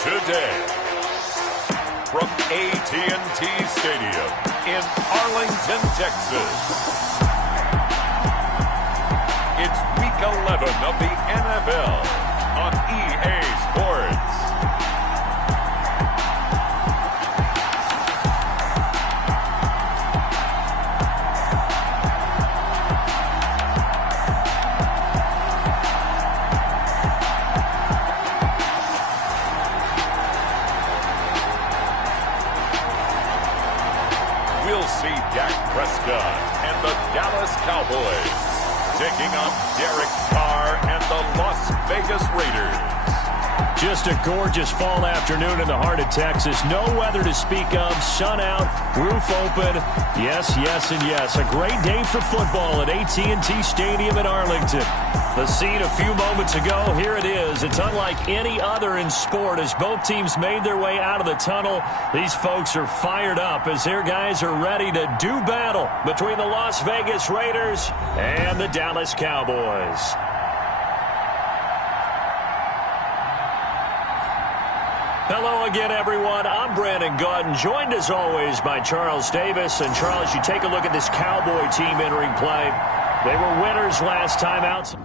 today. From AT&T Stadium in Arlington, Texas. It's Week 11 of the NFL on EA Sports. We'll see Dak Prescott and the Dallas Cowboys taking on Derek Carr and the Las Vegas Raiders. Just a gorgeous fall afternoon in the heart of Texas. No weather to speak of. Sun out, roof open. Yes, yes, and yes. A great day for football at AT&T Stadium in Arlington. The scene a few moments ago, here it is. It's unlike any other in sport as both teams made their way out of the tunnel. These folks are fired up as their guys are ready to do battle between the Las Vegas Raiders and the Dallas Cowboys. Hello again, everyone. I'm Brandon Gaudin, joined as always by Charles Davis. And Charles, you take a look at this Cowboy team entering play. They were winners last time out.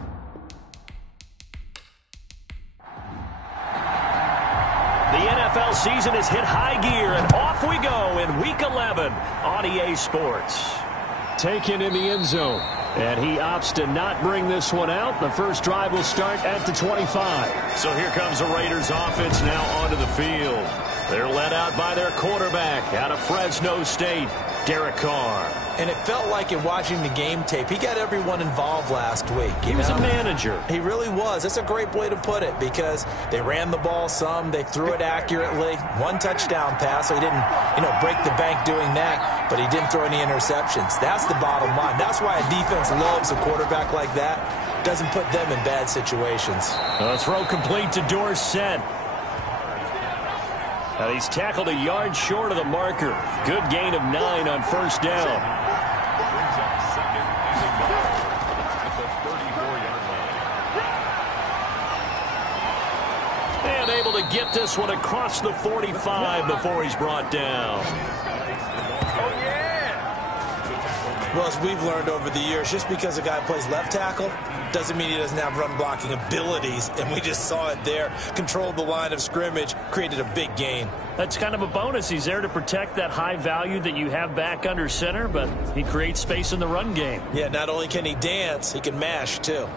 The NFL season has hit high gear, and off we go in Week 11 on EA Sports. Taken in the end zone, and he opts to not bring this one out. The first drive will start at the 25. So here comes the Raiders offense now onto the field. They're led out by their quarterback out of Fresno State, Derek Carr. And it felt like in watching the game tape, he got everyone involved last week. He was a manager. He really was. That's a great way to put it because they ran the ball some. They threw it accurately. One touchdown pass, so he didn't, break the bank doing that, but he didn't throw any interceptions. That's the bottom line. That's why a defense loves a quarterback like that. Doesn't put them in bad situations. A throw complete to Dorsett. Now he's tackled a yard short of the marker. Good gain of 9 on first down. And able to get this one across the 45 before he's brought down. Well, as we've learned over the years, just because a guy plays left tackle doesn't mean he doesn't have run-blocking abilities, and we just saw it there. Controlled the line of scrimmage, created a big gain. That's kind of a bonus. He's there to protect that high value that you have back under center, but he creates space in the run game. Yeah, not only can he dance, he can mash, too.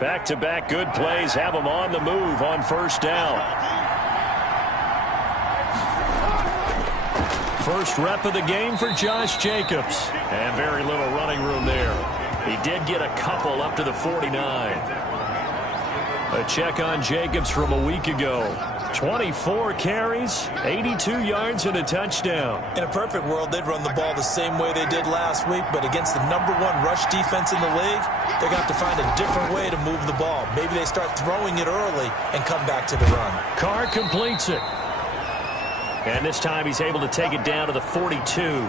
Back-to-back good plays have him on the move on first down. First rep of the game for Josh Jacobs. And very little running room there. He did get a couple up to the 49. A check on Jacobs from a week ago. 24 carries, 82 yards, and a touchdown. In a perfect world, they'd run the ball the same way they did last week, but against the #1 rush defense in the league, they're going to have to find a different way to move the ball. Maybe they start throwing it early and come back to the run. Carr completes it. And this time he's able to take it down to the 42.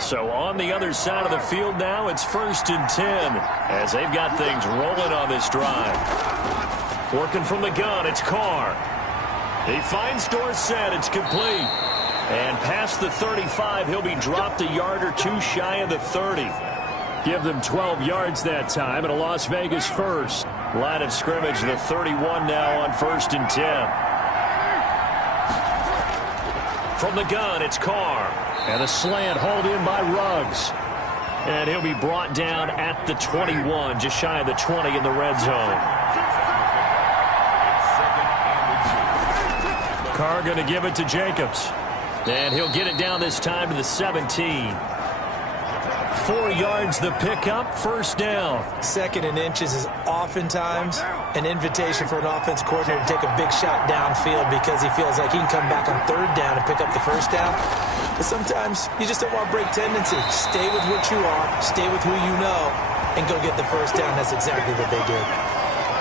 So on the other side of the field now, it's 1st and 10 as they've got things rolling on this drive. Working from the gun, it's Carr. He finds Dorsett. It's complete. And past the 35, he'll be dropped a yard or two shy of the 30. Give them 12 yards that time and a Las Vegas first. Line of scrimmage, the 31 now on 1st and 10. From the gun, it's Carr. And a slant hauled in by Ruggs. And he'll be brought down at the 21, just shy of the 20 in the red zone. Carr going to give it to Jacobs. And he'll get it down this time to the 17. 4 yards the pickup, first down. 2nd and inches is oftentimes an invitation for an offense coordinator to take a big shot downfield because he feels like he can come back on 3rd down and pick up the first down. But sometimes you just don't want to break tendency. Stay with what you are, stay with who you know, and go get the first down. That's exactly what they did.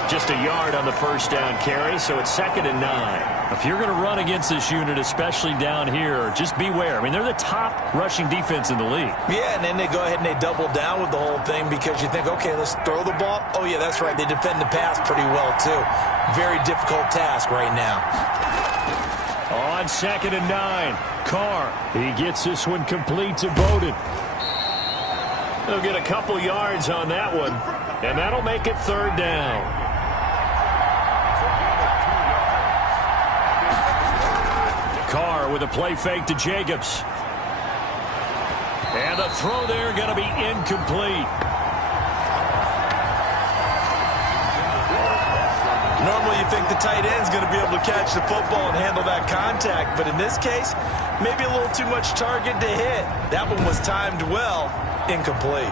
Just a yard on the first down carry, so it's 2nd and 9. If you're going to run against this unit, especially down here, just beware. I mean, they're the top rushing defense in the league. Yeah, and then they go ahead and they double down with the whole thing because you think, okay, let's throw the ball. Oh, yeah, that's right. They defend the pass pretty well, too. Very difficult task right now. On 2nd and 9, Carr. He gets this one complete to Bowden. They'll get a couple yards on that one, and that'll make it 3rd down. Carr with a play fake to Jacobs. And the throw there going to be incomplete. Normally you think the tight end's going to be able to catch the football and handle that contact, but in this case, maybe a little too much target to hit. That one was timed well, incomplete.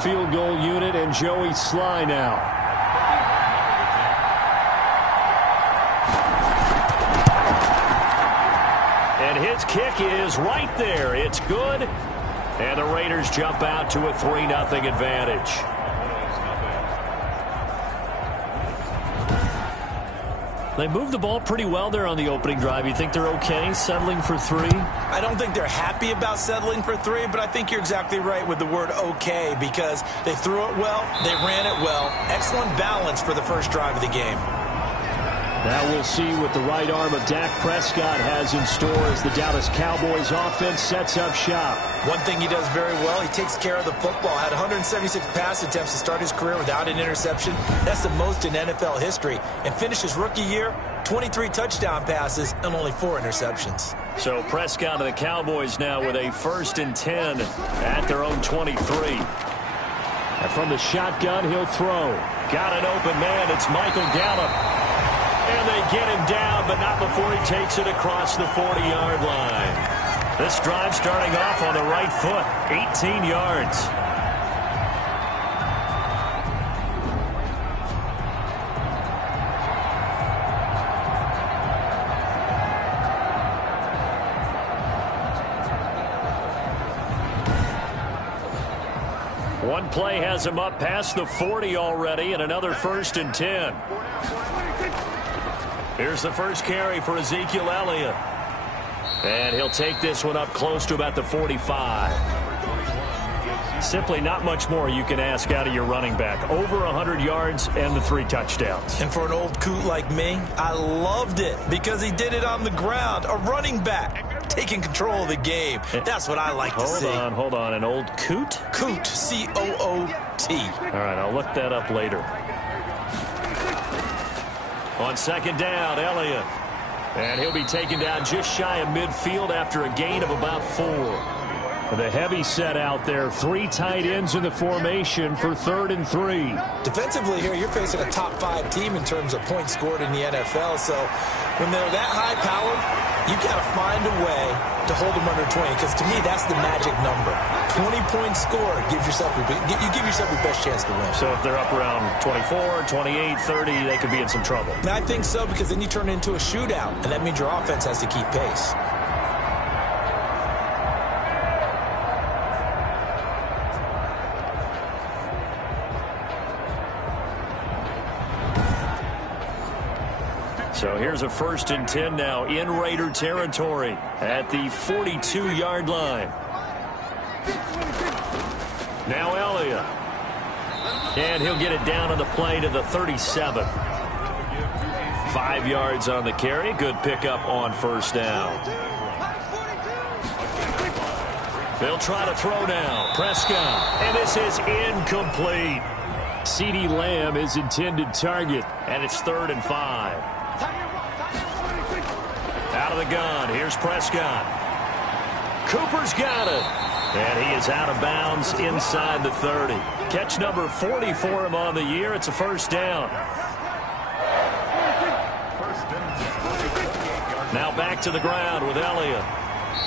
Field goal unit and Joey Sly now. And his kick is right there. It's good. And the Raiders jump out to a 3-0 advantage. They moved the ball pretty well there on the opening drive. You think they're okay settling for 3? I don't think they're happy about settling for 3, but I think you're exactly right with the word okay because they threw it well, they ran it well. Excellent balance for the first drive of the game. Now we'll see what the right arm of Dak Prescott has in store as the Dallas Cowboys offense sets up shop. One thing he does very well, he takes care of the football. Had 176 pass attempts to start his career without an interception. That's the most in NFL history. And finished his rookie year, 23 touchdown passes and only 4 interceptions. So Prescott of the Cowboys now with a 1st and 10 at their own 23. And from the shotgun, he'll throw. Got an open man. It's Michael Gallup. And they get him down, but not before he takes it across the 40-yard line. This drive starting off on the right foot, 18 yards. One play has him up past the 40 already, and another 1st and 10. Here's the first carry for Ezekiel Elliott. And he'll take this one up close to about the 45. Simply not much more you can ask out of your running back. Over 100 yards and the 3 touchdowns. And for an old coot like me, I loved it because he did it on the ground. A running back taking control of the game. That's what I like to see. Hold on. An old coot? Coot, C-O-O-T. All right, I'll look that up later. On 2nd down, Elliott. And he'll be taken down just shy of midfield after a gain of about 4. The heavy set out there. 3 tight ends in the formation for 3rd and 3. Defensively here, you're facing a top 5 team in terms of points scored in the NFL. So when they're that high powered, you got to find a way to hold them under 20. Because to me, that's the magic number. 20 points scored gives yourself you give yourself your best chance to win. So if they're up around 24, 28, 30, they could be in some trouble. I think so, because then you turn it into a shootout, and that means your offense has to keep pace. So here's a 1st and 10 now in Raider territory at the 42-yard line. Now Elliott. And he'll get it down on the play to the 37. 5 yards on the carry. Good pickup on 1st down. They'll try to throw now. Prescott. And this is incomplete. CeeDee Lamb is intended target. And it's 3rd and 5. Out of the gun. Here's Prescott. Cooper's got it. And he is out of bounds inside the 30. Catch number 40 for him on the year. It's a 1st down. Now back to the ground with Elliott.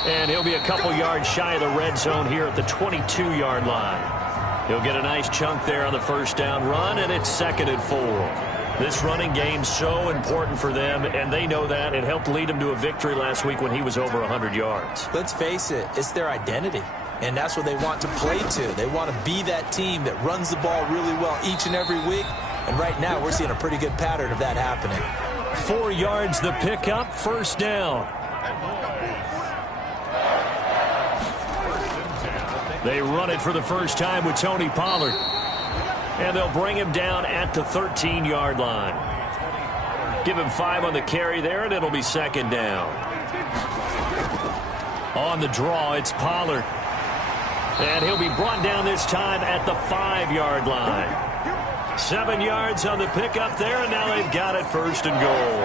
And he'll be a couple yards shy of the red zone here at the 22-yard line. He'll get a nice chunk there on the 1st down run, and it's 2nd and 4. This running game's so important for them, and they know that. It helped lead them to a victory last week when he was over 100 yards. Let's face it, it's their identity. and that's what they want to play to. They want to be that team that runs the ball really well each and every week, and right now we're seeing a pretty good pattern of that happening. 4 yards the pickup, first down. They run it for the first time with Tony Pollard. And they'll bring him down at the 13-yard line. Give him 5 on the carry there, and it'll be second down. On the draw, it's Pollard. And he'll be brought down this time at the 5-yard line. 7 yards on the pickup there, and now they've got it first and goal.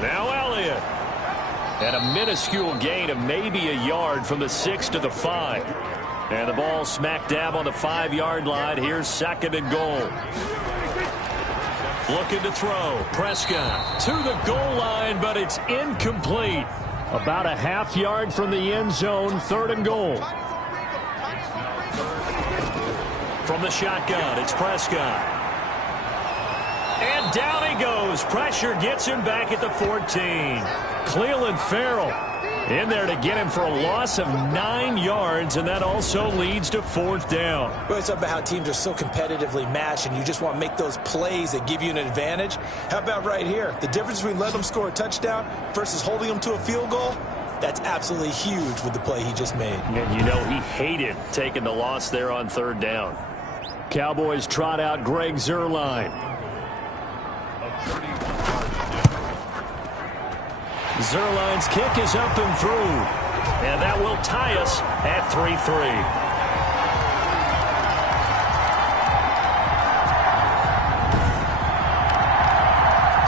Now Elliott. And a minuscule gain of maybe a yard from the 6 to the 5. And the ball smack dab on the 5-yard line. Here's second and goal. Looking to throw. Prescott to the goal line, but it's incomplete. About a half yard from the end zone, third and goal. From the shotgun, it's Prescott. And down he goes. Pressure gets him back at the 14. Cleveland Farrell in there to get him for a loss of 9 yards, and that also leads to fourth down. Well, it's about how teams are so competitively matched, and you just want to make those plays that give you an advantage. How about right here? The difference between letting them score a touchdown versus holding them to a field goal, that's absolutely huge with the play he just made. And you know he hated taking the loss there on third down. Cowboys trot out Greg Zuerlein. Zuerlein's kick is up and through. And that will tie us at 3-3.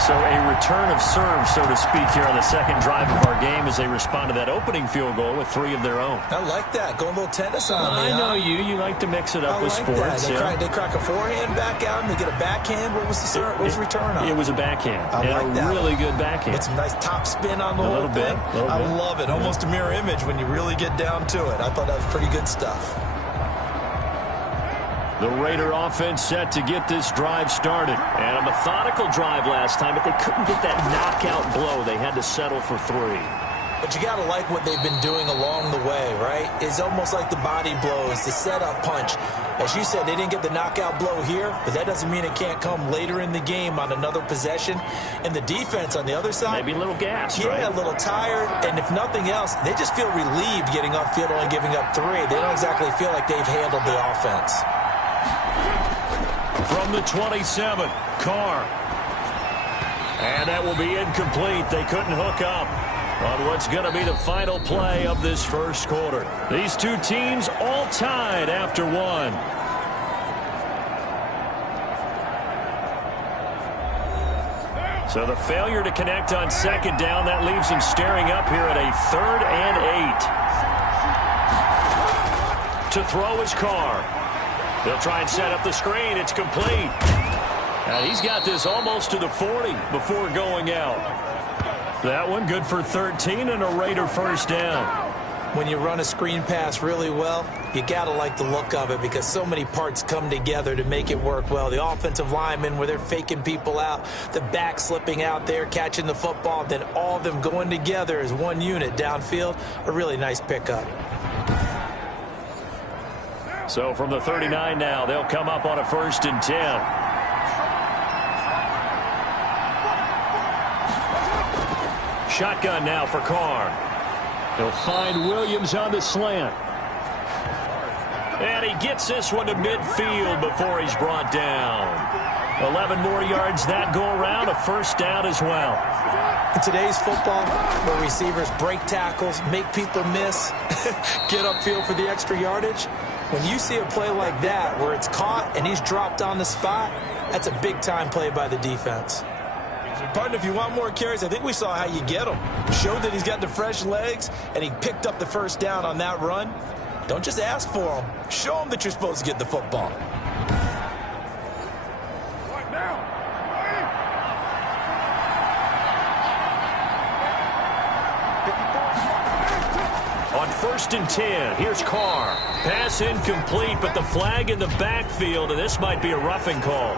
So a return of serve, so to speak, here on the second drive of our game as they respond to that opening field goal with 3 of their own. I like that. Going a little tennis on me. I know you. You like to mix it up with like sports. That. They crack a forehand back out and they get a backhand. What was the return on? It was a backhand. I like that. Really good backhand. With some nice top spin on the whole thing. I love it. Almost a mirror image when you really get down to it. I thought that was pretty good stuff. The Raider offense set to get this drive started. And a methodical drive last time, but they couldn't get that knockout blow. They had to settle for 3. But you got to like what they've been doing along the way, right? It's almost like the body blows, the setup punch. As you said, they didn't get the knockout blow here, but that doesn't mean it can't come later in the game on another possession. And the defense on the other side, maybe a little gassed, right? Yeah, a little tired. And if nothing else, they just feel relieved getting upfield, only giving up 3. They don't exactly feel like they've handled the offense. From the 27, Carr. And that will be incomplete. They couldn't hook up on what's going to be the final play of this first quarter. These two teams all tied after 1. So the failure to connect on second down, that leaves them staring up here at a 3rd and 8. To throw is Carr. They'll try and set up the screen. It's complete. And he's got this almost to the 40 before going out. That one good for 13 and a Raider first down. When you run a screen pass really well, you got to like the look of it because so many parts come together to make it work well. The offensive linemen where they're faking people out, the back slipping out there, catching the football, then all of them going together as one unit downfield. A really nice pickup. So from the 39 now, they'll come up on a 1st and 10. Shotgun now for Carr. He'll find Williams on the slant. And he gets this one to midfield before he's brought down. 11 more yards that go around, a first down as well. In today's football, where receivers break tackles, make people miss, get upfield for the extra yardage, when you see a play like that where it's caught and he's dropped on the spot, that's a big-time play by the defense. Partner, if you want more carries, I think we saw how you get him. Showed that he's got the fresh legs, and he picked up the first down on that run. Don't just ask for him. Show him that you're supposed to get the football. On 1st and 10, here's Carr. Pass incomplete, but the flag in the backfield, and this might be a roughing call.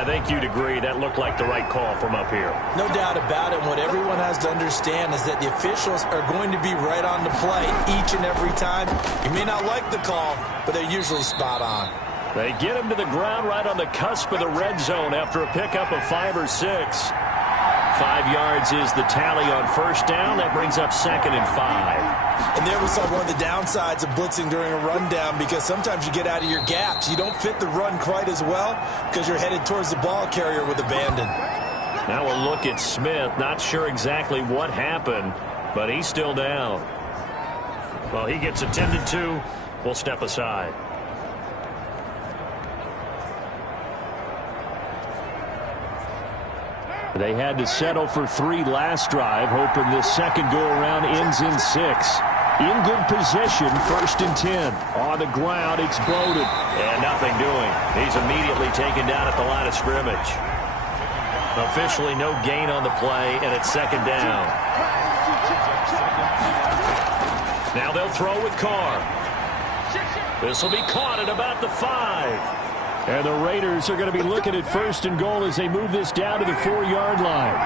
I think you'd agree that looked like the right call from up here. No doubt about it. What everyone has to understand is that the officials are going to be right on the play each and every time. You may not like the call, but they're usually spot on. They get him to the ground right on the cusp of the red zone after a pickup of 5 or 6. 5 yards is the tally on first down. That brings up 2nd and 5. And there we saw one of the downsides of blitzing during a rundown, because sometimes you get out of your gaps. You don't fit the run quite as well because you're headed towards the ball carrier with abandon. Now we'll look at Smith. Not sure exactly what happened, but he's still down. Well, he gets attended to. We'll step aside. They had to settle for 3 last drive, hoping this second go-around ends in 6. In good position, 1st and 10. On the ground, it's Bowden. And nothing doing. He's immediately taken down at the line of scrimmage. Officially no gain on the play, and it's 2nd down. Now they'll throw with Carr. This will be caught at about the 5. And the Raiders are going to be looking at 1st and goal as they move this down to the 4-yard line.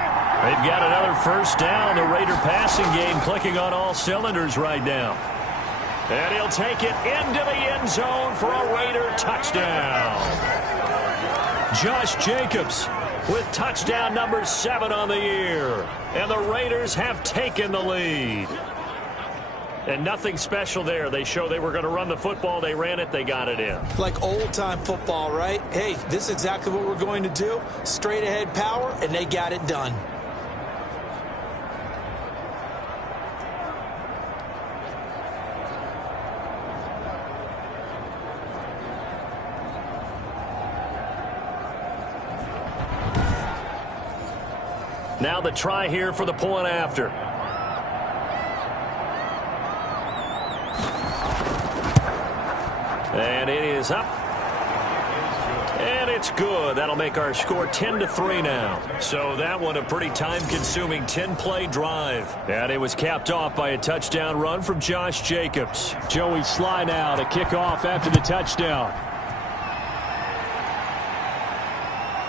They've got another 1st down. The Raider passing game clicking on all cylinders right now. And he'll take it into the end zone for a Raider touchdown. Josh Jacobs with touchdown number 7 on the year. And the Raiders have taken the lead. And nothing special there. They show they were going to run the football. They ran it. They got it in. Like old-time football, right? Hey, this is exactly what we're going to do. Straight-ahead power, and they got it done. Now the try here for the point after. And it is up. And it's good. That'll make our score 10-3 now. So that one a pretty time-consuming 10-play drive. And it was capped off by a touchdown run from Josh Jacobs. Joey Sly now to kick off after the touchdown.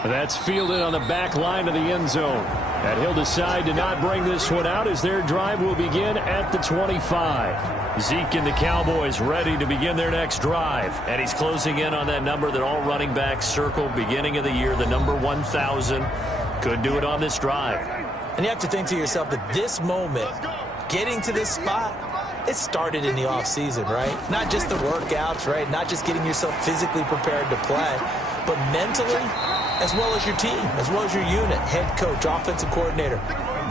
That's fielded on the back line of the end zone. And he'll decide to not bring this one out as their drive will begin at the 25. Zeke and the Cowboys ready to begin their next drive. And he's closing in on that number that all running backs circle beginning of the year, the number 1,000. Could do it on this drive. And you have to think to yourself that this moment, getting to this spot, it started in the offseason, right? Not just the workouts, right? Not just getting yourself physically prepared to play, but mentally, as well as your team, as well as your unit, head coach, offensive coordinator.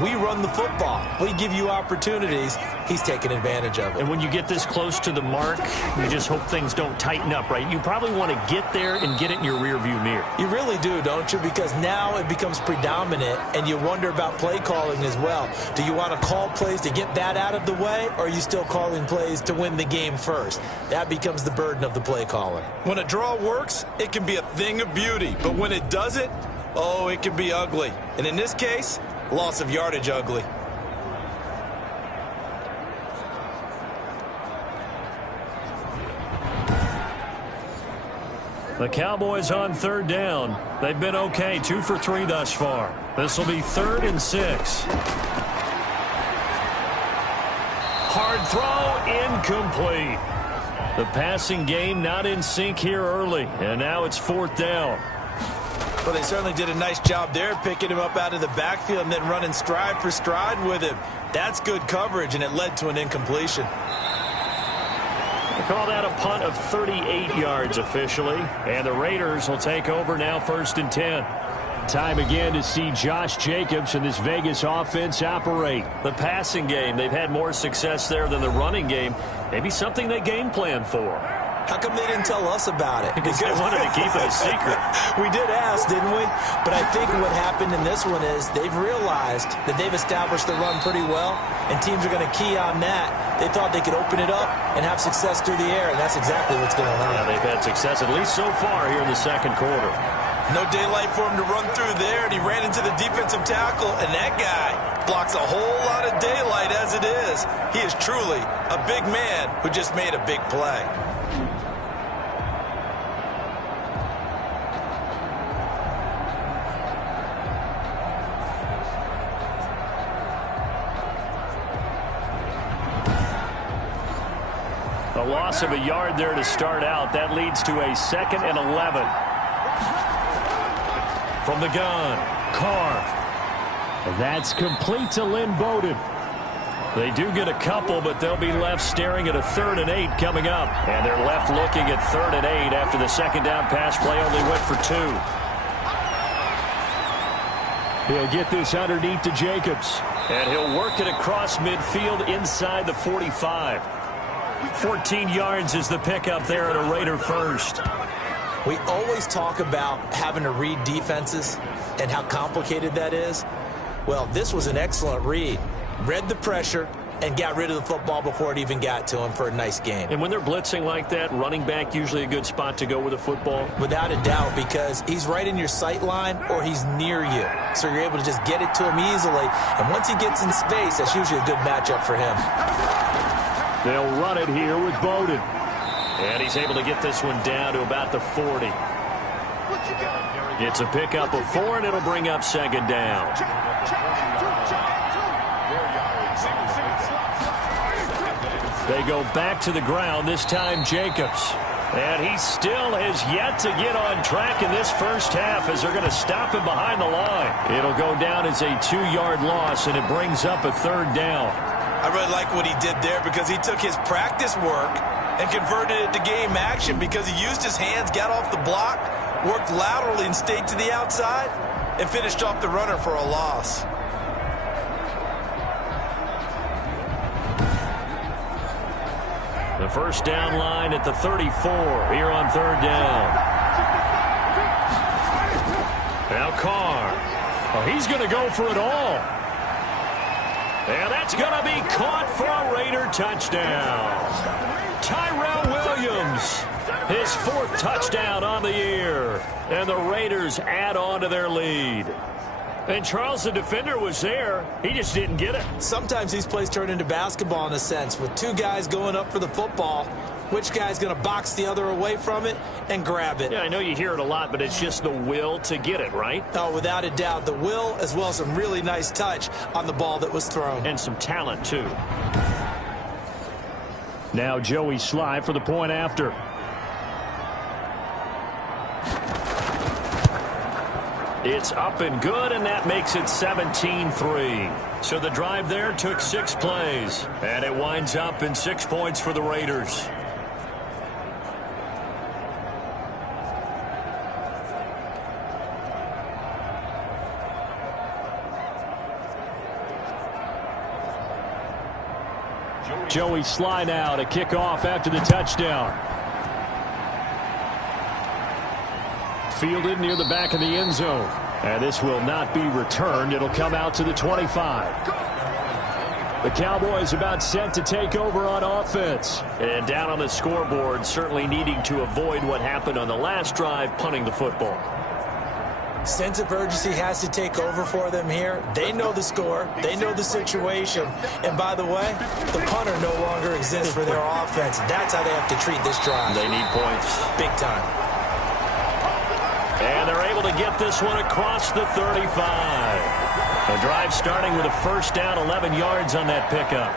We run the football. We give you opportunities. He's taking advantage of it. And when you get this close to the mark, you just hope things don't tighten up, right? You probably want to get there and get it in your rearview mirror. You really do, don't you? Because now it becomes predominant, and you wonder about play calling as well. Do you want to call plays to get that out of the way, or are you still calling plays to win the game first? That becomes the burden of the play caller. When a draw works, it can be a thing of beauty. But when it doesn't, oh, it can be ugly. And in this case, loss of yardage ugly. The Cowboys on 3rd down. They've been okay, 2 for 3 thus far. This will be 3rd and 6. Hard throw, incomplete. The passing game not in sync here early, and now it's 4th down. Well, they certainly did a nice job there, picking him up out of the backfield and then running stride for stride with him. That's good coverage, and it led to an incompletion. They call that a punt of 38 yards officially, and the Raiders will take over now 1st and 10. Time again to see Josh Jacobs and this Vegas offense operate. The passing game, they've had more success there than the running game. Maybe something they game plan for. How come they didn't tell us about it? Because they wanted to keep it a secret. We did ask, didn't we? But I think what happened in this one is they've realized that they've established the run pretty well, and teams are going to key on that. They thought they could open it up and have success through the air, and that's exactly what's going on. Yeah, they've had success, at least so far here in the 2nd quarter. No daylight for him to run through there, and he ran into the defensive tackle, and that guy blocks a whole lot of daylight as it is. He is truly a big man who just made a big play. loss of a yard there to start out. That leads to a 2nd and 11. From the gun, Carr. That's complete to Lynn Bowden. They do get a couple, but they'll be left staring at a 3rd and 8 coming up. And they're left looking at 3rd and 8 after the second down pass play only went for 2. He'll get this underneath to Jacobs. And he'll work it across midfield inside the 45. 14 yards is the pickup there at a Raider first. We always talk about having to read defenses and how complicated that is. Well, this was an excellent read. Read the pressure and got rid of the football before it even got to him for a nice gain. And when they're blitzing like that, running back usually a good spot to go with a football? Without a doubt, because he's right in your sight line or he's near you. So you're able to just get it to him easily. And once he gets in space, that's usually a good matchup for him. They'll run it here with Bowden. And he's able to get this one down to about the 40. It's a pickup of 4, and it'll bring up 2nd down. They go back to the ground, this time Jacobs. And he still has yet to get on track in this first half as they're going to stop him behind the line. It'll go down as a 2-yard loss, and it brings up a 3rd down. I really like what he did there because he took his practice work and converted it to game action because he used his hands, got off the block, worked laterally and stayed to the outside, and finished off the runner for a loss. The first down line at the 34 here on 3rd down. Now Carr. Oh, he's going to go for it all. And that's going to be caught for a Raider touchdown. Tyrell Williams, his 4th touchdown on the year. And the Raiders add on to their lead. And Charles, the defender, was there. He just didn't get it. Sometimes these plays turn into basketball in a sense. With 2 guys going up for the football, which guy's going to box the other away from it and grab it? Yeah, I know you hear it a lot, but it's just the will to get it, right? Oh, without a doubt. The will as well as some really nice touch on the ball that was thrown. And some talent, too. Now Joey Sly for the point after. It's up and good, and that makes it 17-3. So the drive there took 6 plays, and it winds up in 6 points for the Raiders. Joey Sly now to kick off after the touchdown. Fielded near the back of the end zone. And this will not be returned. It'll come out to the 25. The Cowboys about set to take over on offense. And down on the scoreboard, certainly needing to avoid what happened on the last drive, punting the football. Sense of urgency has to take over for them here. They know the score. They know the situation. And by the way, the punter no longer exists for their offense. That's how they have to treat this drive. They need points. Big time. And they're able to get this one across the 35. The drive starting with a first down, 11 yards on that pickup.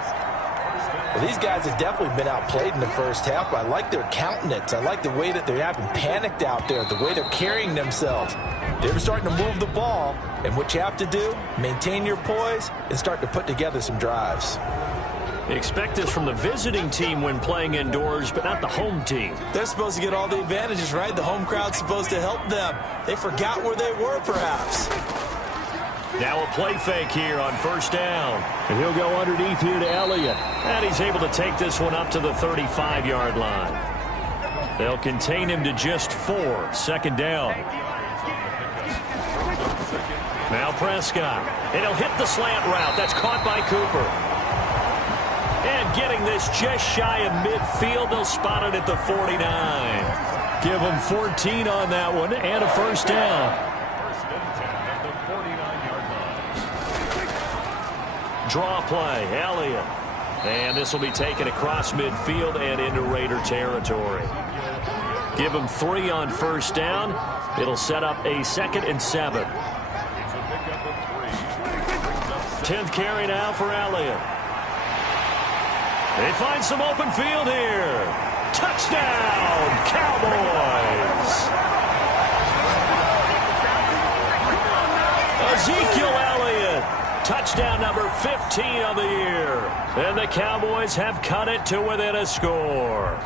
Well, these guys have definitely been outplayed in the first half, but I like their countenance. I like the way that they haven't panicked out there, the way they're carrying themselves. They're starting to move the ball, and what you have to do, maintain your poise and start to put together some drives. Expect this from the visiting team when playing indoors, but not the home team. They're supposed to get all the advantages, right? The home crowd's supposed to help them. They forgot where they were, perhaps. Now a play fake here on first down. And he'll go underneath here to Elliott. And he's able to take this one up to the 35-yard line. They'll contain him to just 4. Second down. Now Prescott. And he'll hit the slant route. That's caught by Cooper. And getting this just shy of midfield, they'll spot it at the 49. Give them 14 on that one and a first down. Draw play, Elliott. And this will be taken across midfield and into Raider territory. Give them 3 on first down. It'll set up a 2nd and 7. 10th carry now for Elliott. They find some open field here. Touchdown, Cowboys! Ezekiel Elliott, touchdown number 15 of the year. And the Cowboys have cut it to within a score.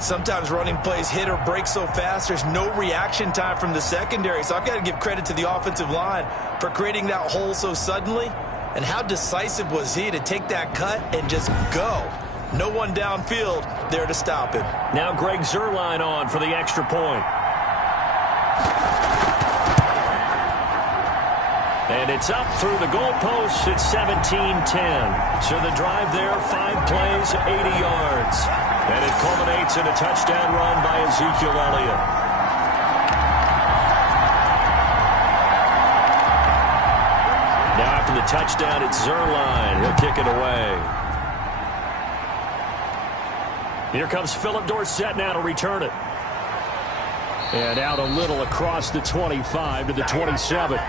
Sometimes running plays hit or break so fast, there's no reaction time from the secondary. So I've got to give credit to the offensive line for creating that hole so suddenly. And how decisive was he to take that cut and just go? No one downfield there to stop him. Now Greg Zuerlein on for the extra point. And it's up through the goalposts. It's 17-10. So the drive there, 5 plays, 80 yards. And it culminates in a touchdown run by Ezekiel Elliott. Now after the touchdown, it's Zuerlein. He'll kick it away. Here comes Philip Dorsett now to return it. And out a little across the 25 to the 27.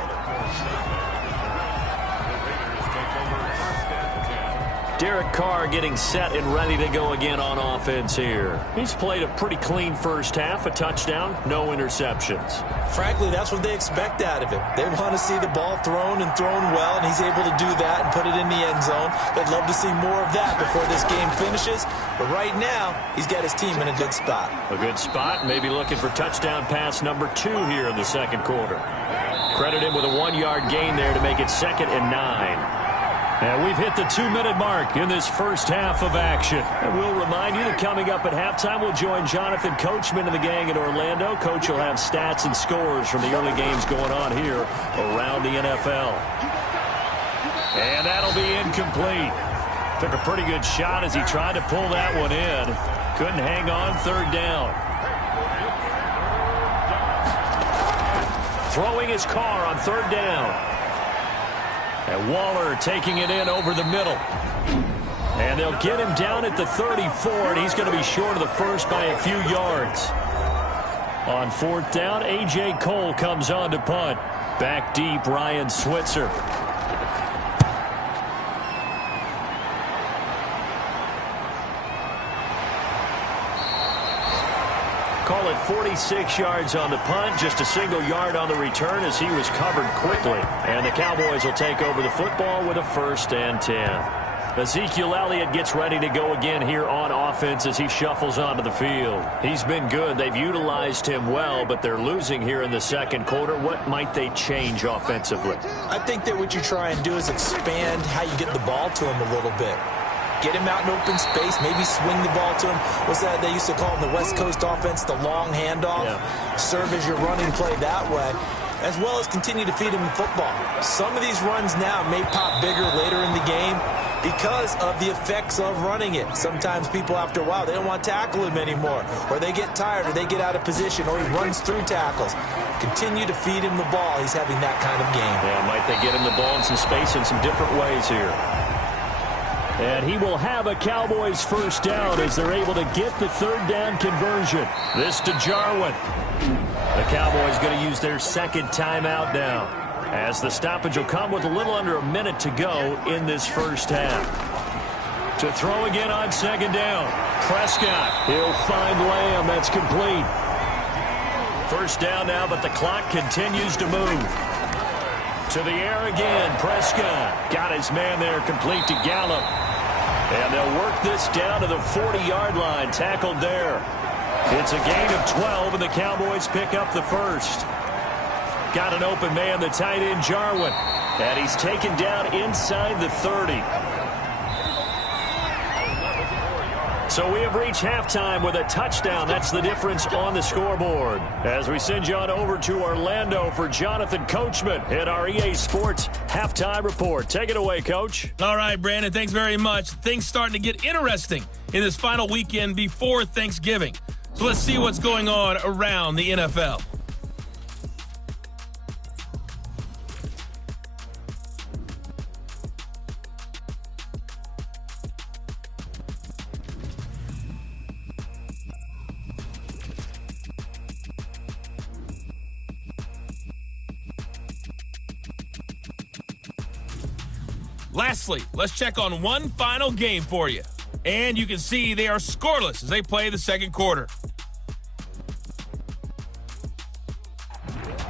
Derek Carr getting set and ready to go again on offense here. He's played a pretty clean first half, a touchdown, no interceptions. Frankly, that's what they expect out of him. They want to see the ball thrown and thrown well, and he's able to do that and put it in the end zone. They'd love to see more of that before this game finishes. But right now, he's got his team in a good spot. A good spot, maybe looking for touchdown pass number 2 here in the second quarter. Credit him with a 1-yard gain there to make it 2nd and 9. And we've hit the 2-minute mark in this first half of action. And we'll remind you that coming up at halftime, we'll join Jonathan Coachman and the gang in Orlando. Coach will have stats and scores from the early games going on here around the NFL. And that'll be incomplete. Took a pretty good shot as he tried to pull that one in. Couldn't hang on, 3rd down. Throwing his car on 3rd down. And Waller taking it in over the middle. And they'll get him down at the 34, and he's going to be short of the first by a few yards. On 4th down, A.J. Cole comes on to punt. Back deep, Ryan Switzer. Call it 46 yards on the punt, just a single yard on the return as he was covered quickly. And the Cowboys will take over the football with a 1st and 10. Ezekiel Elliott gets ready to go again here on offense as he shuffles onto the field. He's been good. They've utilized him well, but they're losing here in the second quarter. What might they change offensively? I think that what you try and do is expand how you get the ball to him a little bit. Get him out in open space, maybe swing the ball to him. What's that they used to call in the West Coast offense, the long handoff? Yeah. Serve as your running play that way, as well as continue to feed him the football. Some of these runs now may pop bigger later in the game because of the effects of running it. Sometimes people, after a while, they don't want to tackle him anymore, or they get tired, or they get out of position, or he runs through tackles. Continue to feed him the ball. He's having that kind of game. Yeah, might they get him the ball in some space in some different ways here. And he will have a Cowboys 1st down as they're able to get the 3rd down conversion. This to Jarwin. The Cowboys going to use their 2nd timeout now, as the stoppage will come with a little under a minute to go in this first half. To throw again on 2nd down. Prescott. He'll find Lamb. That's complete. 1st down now, but the clock continues to move. To the air again. Prescott got his man there, complete to Gallup. And they'll work this down to the 40-yard line. Tackled there. It's a gain of 12, and the Cowboys pick up the 1st. Got an open man, the tight end Jarwin. And he's taken down inside the 30. So we have reached halftime with a touchdown. That's the difference on the scoreboard. As we send you on over to Orlando for Jonathan Coachman at our EA Sports Halftime Report. Take it away, Coach. All right, Brandon, thanks very much. Things starting to get interesting in this final weekend before Thanksgiving. So let's see what's going on around the NFL. Lastly, let's check on one final game for you. And you can see they are scoreless as they play the second quarter.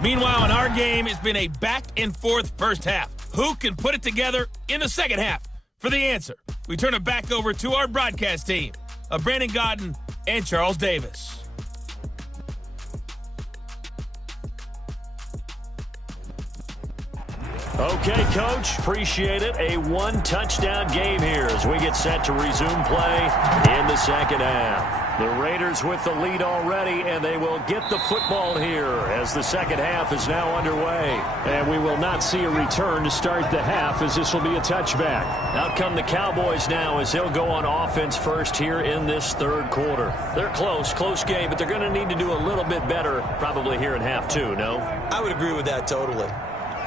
Meanwhile, in our game, it's been a back-and-forth first half. Who can put it together in the second half? For the answer, we turn it back over to our broadcast team of Brandon Godden and Charles Davis. Okay, Coach, appreciate it. A one-touchdown game here as we get set to resume play in the second half. The Raiders with the lead already, and they will get the football here as the second half is now underway. And we will not see a return to start the half as this will be a touchback. Out come the Cowboys now as they'll go on offense first here in this third quarter. They're close game, but they're going to need to do a little bit better probably here in half two, no? I would agree with that totally.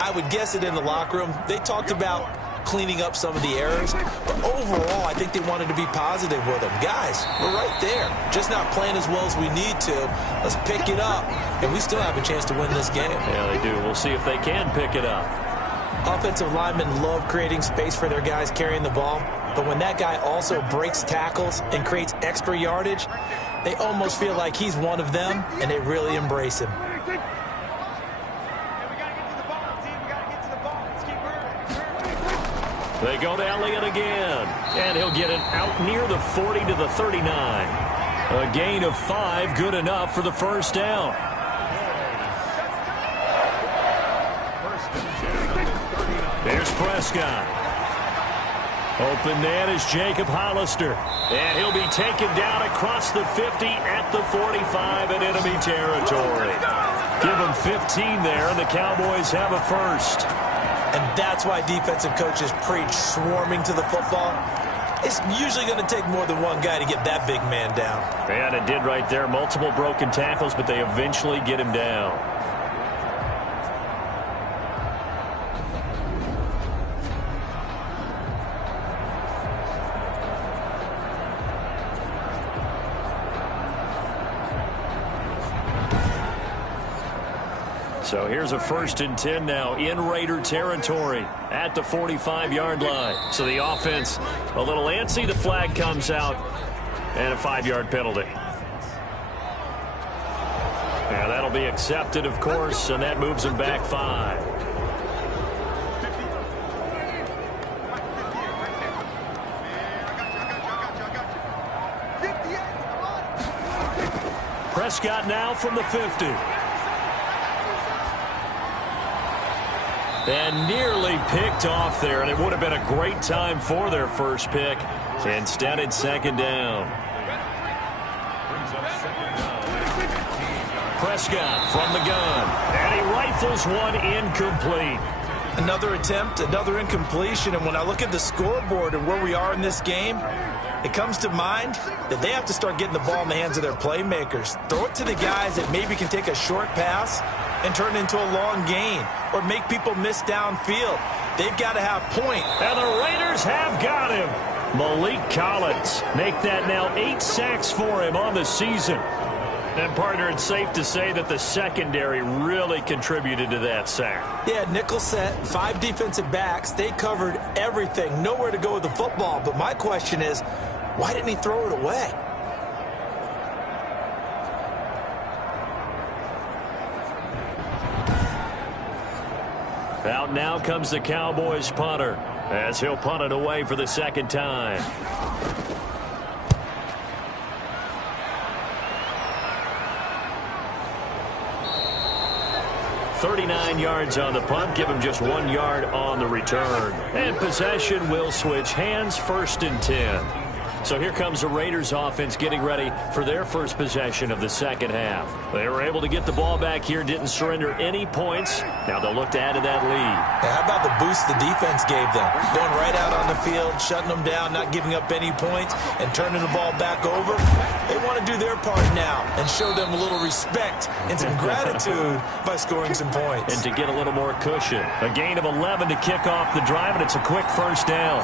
I would guess it in the locker room. They talked about cleaning up some of the errors, but overall, I think they wanted to be positive with them. Guys, we're right there. Just not playing as well as we need to. Let's pick it up, and we still have a chance to win this game. Yeah, they do. We'll see if they can pick it up. Offensive linemen love creating space for their guys carrying the ball, but when that guy also breaks tackles and creates extra yardage, they almost feel like he's one of them, and they really embrace him. They go to Elliott again, and he'll get it out near the 40 to the 39. A gain of 5, good enough for the first down. There's Prescott. Open man is Jacob Hollister, and he'll be taken down across the 50 at the 45 in enemy territory. Give him 15 there, and the Cowboys have a first. And that's why defensive coaches preach swarming to the football. It's usually going to take more than one guy to get that big man down. And it did right there. Multiple broken tackles, but they eventually get him down. So here's a 1st and 10 now in Raider territory at the 45-yard line. So the offense a little antsy. The flag comes out and a 5-yard penalty. And that'll be accepted, of course, and that moves them back 5. Prescott now from the 50. And nearly picked off there, and it would have been a great time for their first pick. Instead, it's second down. Prescott from the gun, and he rifles one incomplete. Another attempt, another incompletion, and when I look at the scoreboard and where we are in this game, it comes to mind that they have to start getting the ball in the hands of their playmakers. Throw it to the guys that maybe can take a short pass and turn it into a long gain or make people miss downfield. They've got to have point. And the Raiders have got him. Malik Collins, make that now 8 sacks for him on the season. And, partner, it's safe to say that the secondary really contributed to that sack. Yeah, nickel set, 5 defensive backs. They covered everything, nowhere to go with the football. But my question is, why didn't he throw it away? Out now comes the Cowboys punter as he'll punt it away for the second time. 39 yards on the punt, give him just 1 yard on the return. And possession will switch hands, 1st and 10. So here comes the Raiders offense getting ready for their first possession of the second half. They were able to get the ball back here, didn't surrender any points. Now they'll look to add to that lead. How about the boost the defense gave them? Going right out on the field, shutting them down, not giving up any points, and turning the ball back over. They want to do their part now and show them a little respect and some gratitude by scoring some points. And to get a little more cushion. A gain of 11 to kick off the drive, and it's a quick first down.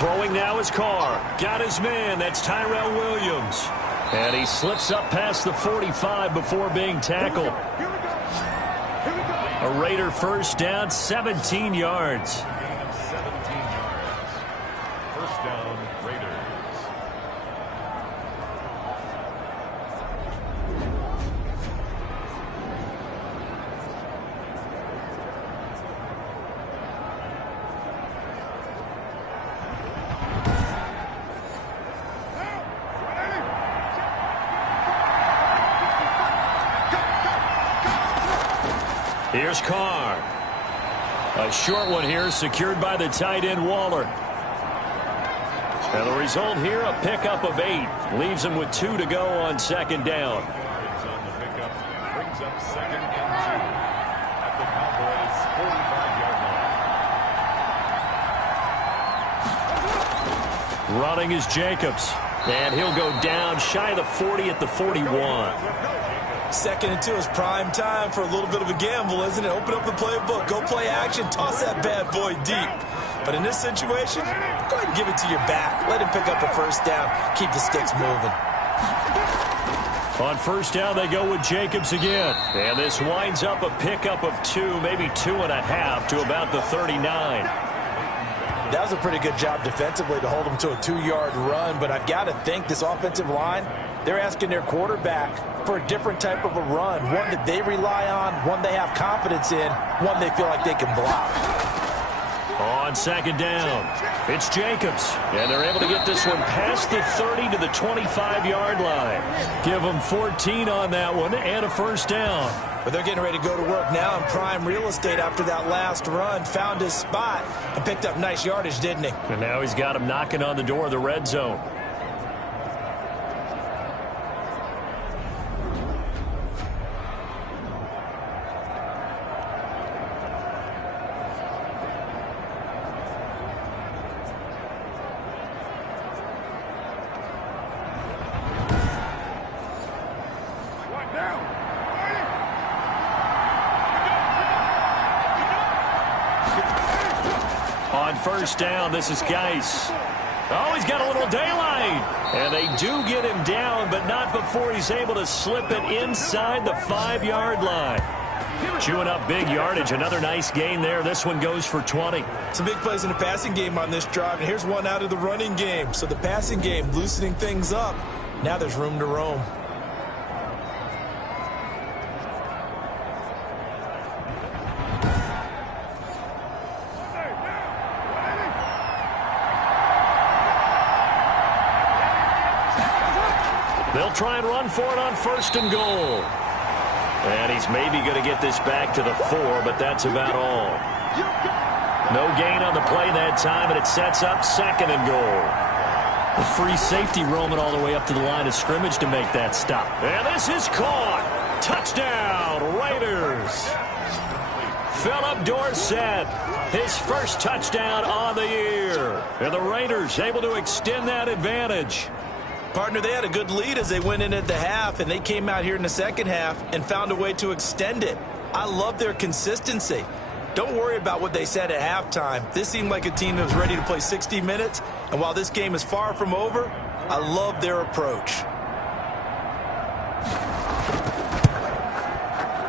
Throwing now is Carr. Got his man. That's Tyrell Williams. And he slips up past the 45 before being tackled. A Raider first down, 17 yards. First down, Raiders. Here's Carr. A short one here, secured by the tight end Waller. And the result here, a pickup of 8. Leaves him with 2 to go on second down. Yards on the pickup. Brings up second and 2 at the Cowboys' 45-yard line. Running is Jacobs. And he'll go down shy of the 40 at the 41. Second and 2 is prime time for a little bit of a gamble, isn't it? Open up the playbook, go play action, toss that bad boy deep. But in this situation, go ahead and give it to your back. Let him pick up a first down. Keep the sticks moving. On first down, they go with Jacobs again. And this winds up a pickup of 2, maybe 2.5 to about the 39. That was a pretty good job defensively to hold him to a 2-yard run. But I've got to think this offensive line, they're asking their quarterback for a different type of a run, one that they rely on, one they have confidence in, one they feel like they can block. On second down, it's Jacobs. And they're able to get this one past the 30 to the 25-yard line. Give them 14 on that one and a first down. But they're getting ready to go to work now in prime real estate after that last run. Found his spot and picked up nice yardage, didn't he? And now he's got him knocking on the door of the red zone. First down, this is Geis. Oh, he's got a little daylight. And they do get him down, but not before he's able to slip it inside the 5-yard line. Chewing up big yardage. Another nice gain there. This one goes for 20. Some big plays in the passing game on this drive, and here's one out of the running game. So the passing game loosening things up. Now there's room to roam. They'll try and run for it on first and goal. And he's maybe going to get this back to the 4, but that's about all. No gain on the play that time, and it sets up second and goal. The free safety roaming all the way up to the line of scrimmage to make that stop. And this is caught. Touchdown, Raiders. Philip Dorsett, his first touchdown on the year. And the Raiders able to extend that advantage. Partner, they had a good lead as they went in at the half, and they came out here in the second half and found a way to extend it. I love their consistency. Don't worry about what they said at halftime. This seemed like a team that was ready to play 60 minutes, and while this game is far from over, I love their approach.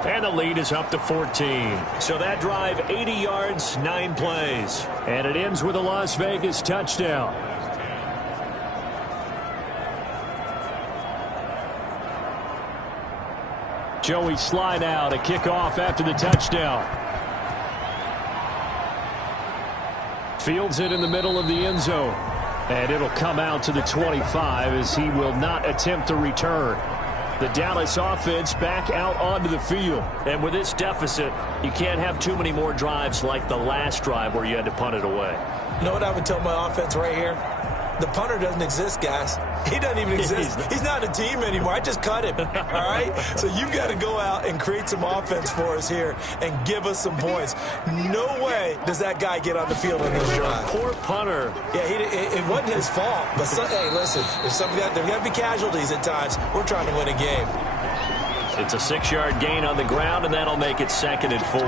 And the lead is up to 14. So that drive, 80 yards, 9 plays. And it ends with a Las Vegas touchdown. Joey slide out, a kickoff after the touchdown. Fields it in the middle of the end zone. And it'll come out to the 25 as he will not attempt to return. The Dallas offense back out onto the field. And with this deficit, you can't have too many more drives like the last drive where you had to punt it away. You know what I would tell my offense right here? The punter doesn't exist, guys. He doesn't even exist. He's not a team anymore. I just cut him, all right? So you've got to go out and create some offense for us here and give us some points. No way does that guy get on the field on this drive. Poor punter. Yeah, it wasn't his fault. But, hey, listen, there's got to be casualties at times. We're trying to win a game. It's a 6-yard gain on the ground, and that'll make it 2nd and 4.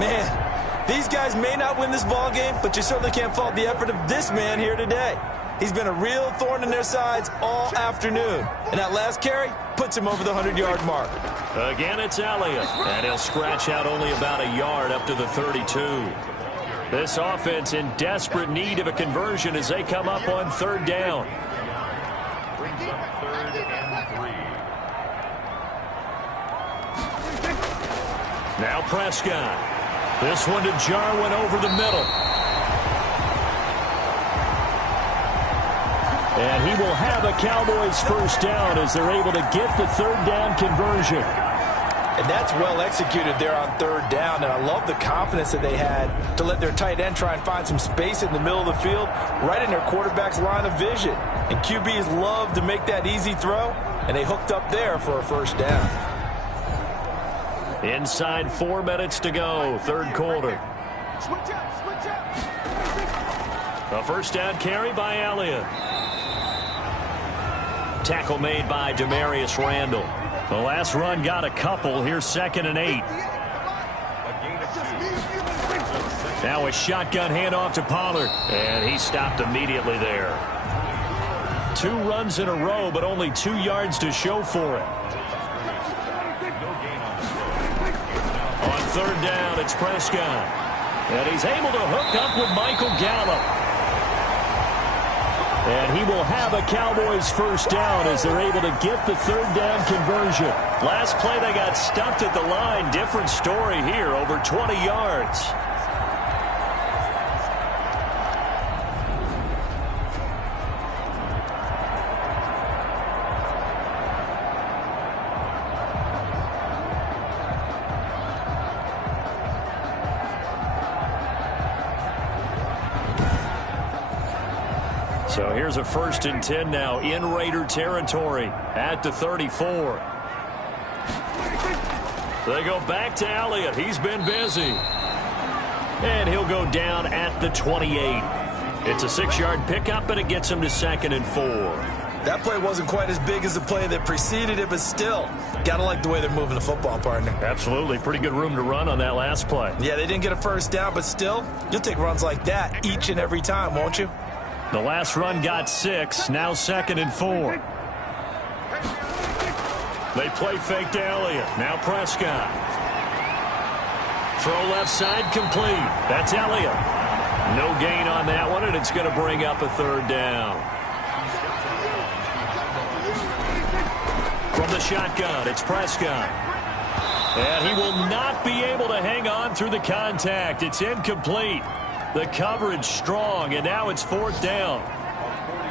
Man, these guys may not win this ball game, but you certainly can't fault the effort of this man here today. He's been a real thorn in their sides all afternoon. And that last carry puts him over the 100-yard mark. Again, it's Elliott. And he'll scratch out only about a yard up to the 32. This offense in desperate need of a conversion as they come up on third down. Brings up 3rd and 3. Now Prescott. This one to Jarwin over the middle. And he will have a Cowboys first down as they're able to get the third down conversion. And that's well executed there on third down. And I love the confidence that they had to let their tight end try and find some space in the middle of the field, right in their quarterback's line of vision. And QBs love to make that easy throw, and they hooked up there for a first down. Inside 4 minutes to go, third quarter. A first down carry by Elliott. Tackle made by Demarius Randall. The last run got a couple. Here's 2nd and 8. Now a shotgun handoff to Pollard. And he stopped immediately there. 2 runs in a row, but only 2 yards to show for it. On third down, it's Prescott. And he's able to hook up with Michael Gallup. And he will have a Cowboys first down as they're able to get the third down conversion. Last play, they got stuffed at the line. Different story here, over 20 yards. So here's a 1st and 10 now in Raider territory at the 34. They go back to Elliott. He's been busy. And he'll go down at the 28. It's a 6-yard pickup, and it gets him to 2nd and 4. That play wasn't quite as big as the play that preceded it, but still, got to like the way they're moving the football, partner. Absolutely. Pretty good room to run on that last play. Yeah, they didn't get a first down, but still, you'll take runs like that each and every time, won't you? The last run got 6, now 2nd and 4. They play fake to Elliott. Now Prescott. Throw left side complete. That's Elliott. No gain on that one, and it's going to bring up a third down. From the shotgun, it's Prescott. And he will not be able to hang on through the contact. It's incomplete. The coverage strong, and now it's 4th down.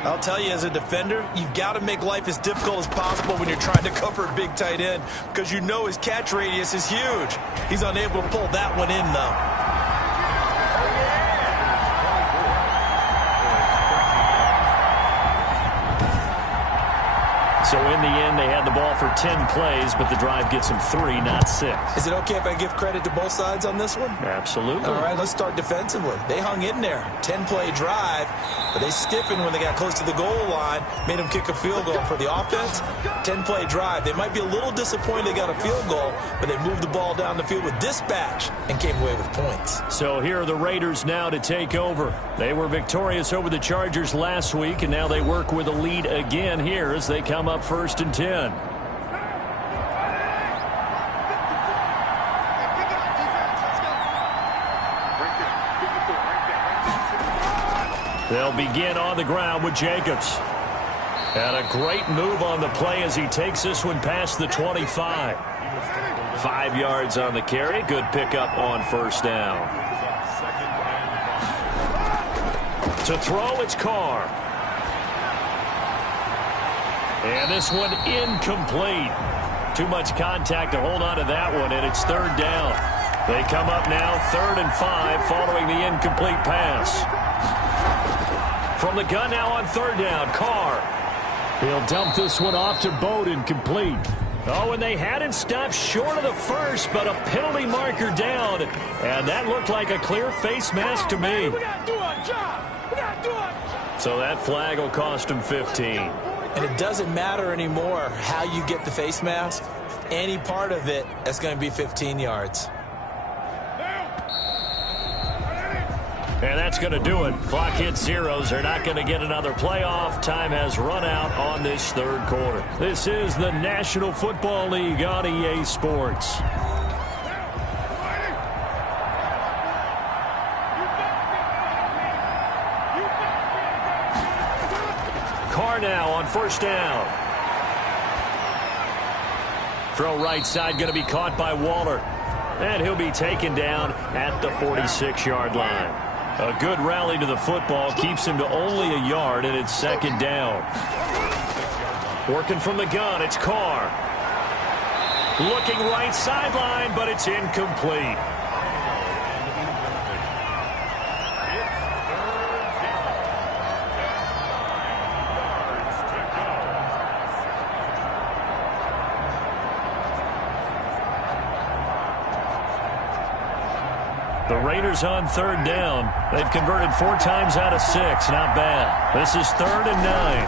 I'll tell you, as a defender, you've got to make life as difficult as possible when you're trying to cover a big tight end because you know his catch radius is huge. He's unable to pull that one in, though. So in the end, they had the ball for 10 plays, but the drive gets them 3, not 6. Is it okay if I give credit to both sides on this one? Absolutely. All right, let's start defensively. They hung in there. 10-play drive, but they stiffened when they got close to the goal line, made them kick a field goal. For the offense, 10-play drive. They might be a little disappointed they got a field goal, but they moved the ball down the field with dispatch and came away with points. So here are the Raiders now to take over. They were victorious over the Chargers last week, and now they work with a lead again here as they come up 1st and 10. They'll begin on the ground with Jacobs. And a great move on the play as he takes this one past the 25. 5 yards on the carry. Good pickup on first down. To throw, it's Carr. And this one incomplete. Too much contact to hold on to that one, and it's 3rd down. They come up now 3rd and 5 following the incomplete pass. From the gun now on 3rd down, Carr. He'll dump this one off to Bowden, complete. Oh, and they hadn't stopped short of the first, but a penalty marker down. And that looked like a clear face mask to me. We gotta do our job. We gotta do our job. So that flag will cost him 15. And it doesn't matter anymore how you get the face mask. Any part of it, that's going to be 15 yards. And that's going to do it. Clock hits zeros. They're not going to get another playoff. Time has run out on this 3rd quarter. This is the National Football League on EA Sports. Carr now on first down. Throw right side going to be caught by Waller. And he'll be taken down at the 46-yard line. A good rally to the football keeps him to only a yard, and it's second down. Working from the gun, it's Carr. Looking right sideline, but it's incomplete. The Raiders on third down. They've converted 4 times out of 6. Not bad. This is 3rd and 9.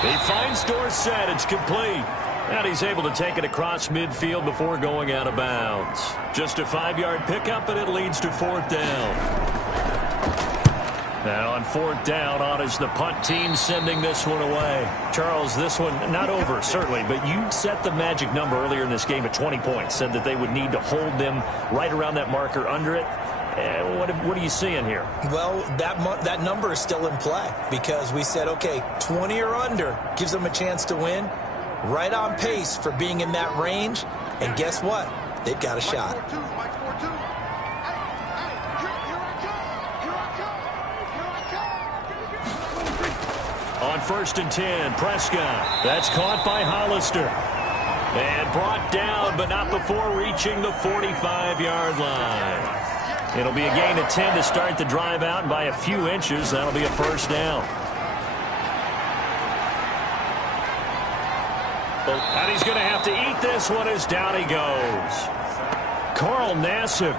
He finds Dorsett. It's complete. And he's able to take it across midfield before going out of bounds. Just a 5-yard pickup, and it leads to 4th down. Now on 4th down, on is the punt team sending this one away. Charles, this one not over, certainly, but you set the magic number earlier in this game at 20 points. Said that they would need to hold them right around that marker under it. What are you seeing here? Well, that number is still in play because we said, okay, 20 or under gives them a chance to win. Right on pace for being in that range. And guess what? They've got a shot. On 1st and 10, Prescott. That's caught by Hollister. And brought down, but not before reaching the 45-yard line. It'll be a gain of 10 to start the drive out, and by a few inches, that'll be a first down. And he's going to have to eat this one as down he goes. Carl Nassib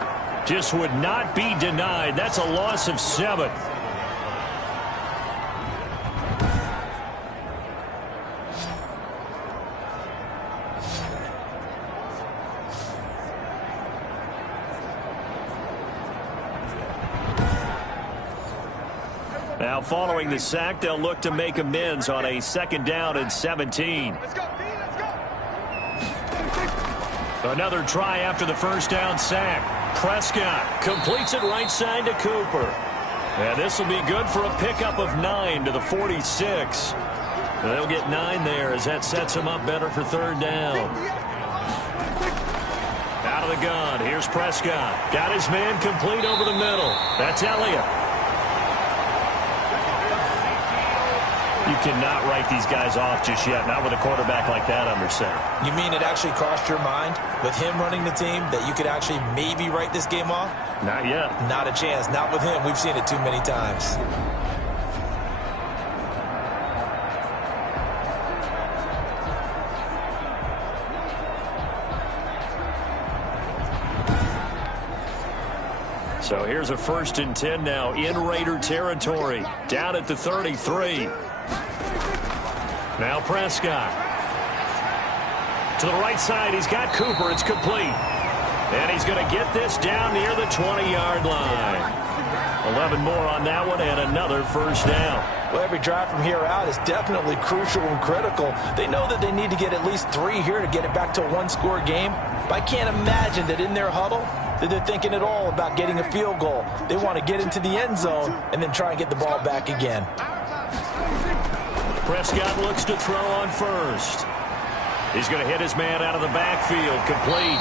just would not be denied. That's a loss of 7. Now following the sack, they'll look to make amends on a 2nd down and 17. Another try after the first down sack. Prescott completes it right side to Cooper. And this will be good for a pickup of 9 to the 46. They'll get 9 there as that sets them up better for 3rd down. Out of the gun, here's Prescott. Got his man complete over the middle. That's Elliott. You cannot write these guys off just yet, not with a quarterback like that under center. You mean it actually crossed your mind with him running the team that you could actually maybe write this game off? Not yet. Not a chance. Not with him. We've seen it too many times. So here's a 1st and 10 now in Raider territory. Down at the 33. Now Prescott. To the right side, he's got Cooper. It's complete. And he's going to get this down near the 20-yard line. 11 more on that one and another first down. Well, every drive from here out is definitely crucial and critical. They know that they need to get at least 3 here to get it back to a 1-score game. But I can't imagine that in their huddle that they're thinking at all about getting a field goal. They want to get into the end zone and then try and get the ball back again. Prescott looks to throw on first. He's going to hit his man out of the backfield. Complete.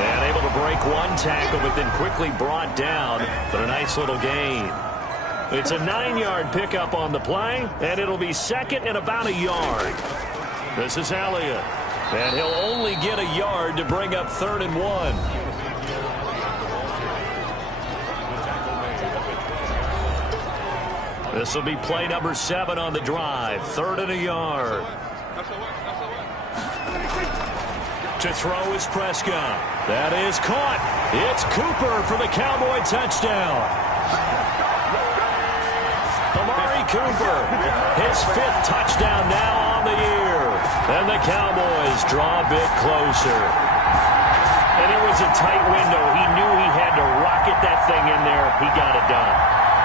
And able to break one tackle, but then quickly brought down. But a nice little gain. It's a 9-yard pickup on the play, and it'll be 2nd and about a yard. This is Elliott. And he'll only get a yard to bring up 3rd and 1. This will be play number 7 on the drive. 3rd and a yard. To throw is Prescott. That is caught. It's Cooper for the Cowboy touchdown. Amari Cooper, his 5th touchdown now on the year. And the Cowboys draw a bit closer. And it was a tight window. He knew he had to rocket that thing in there. He got it done.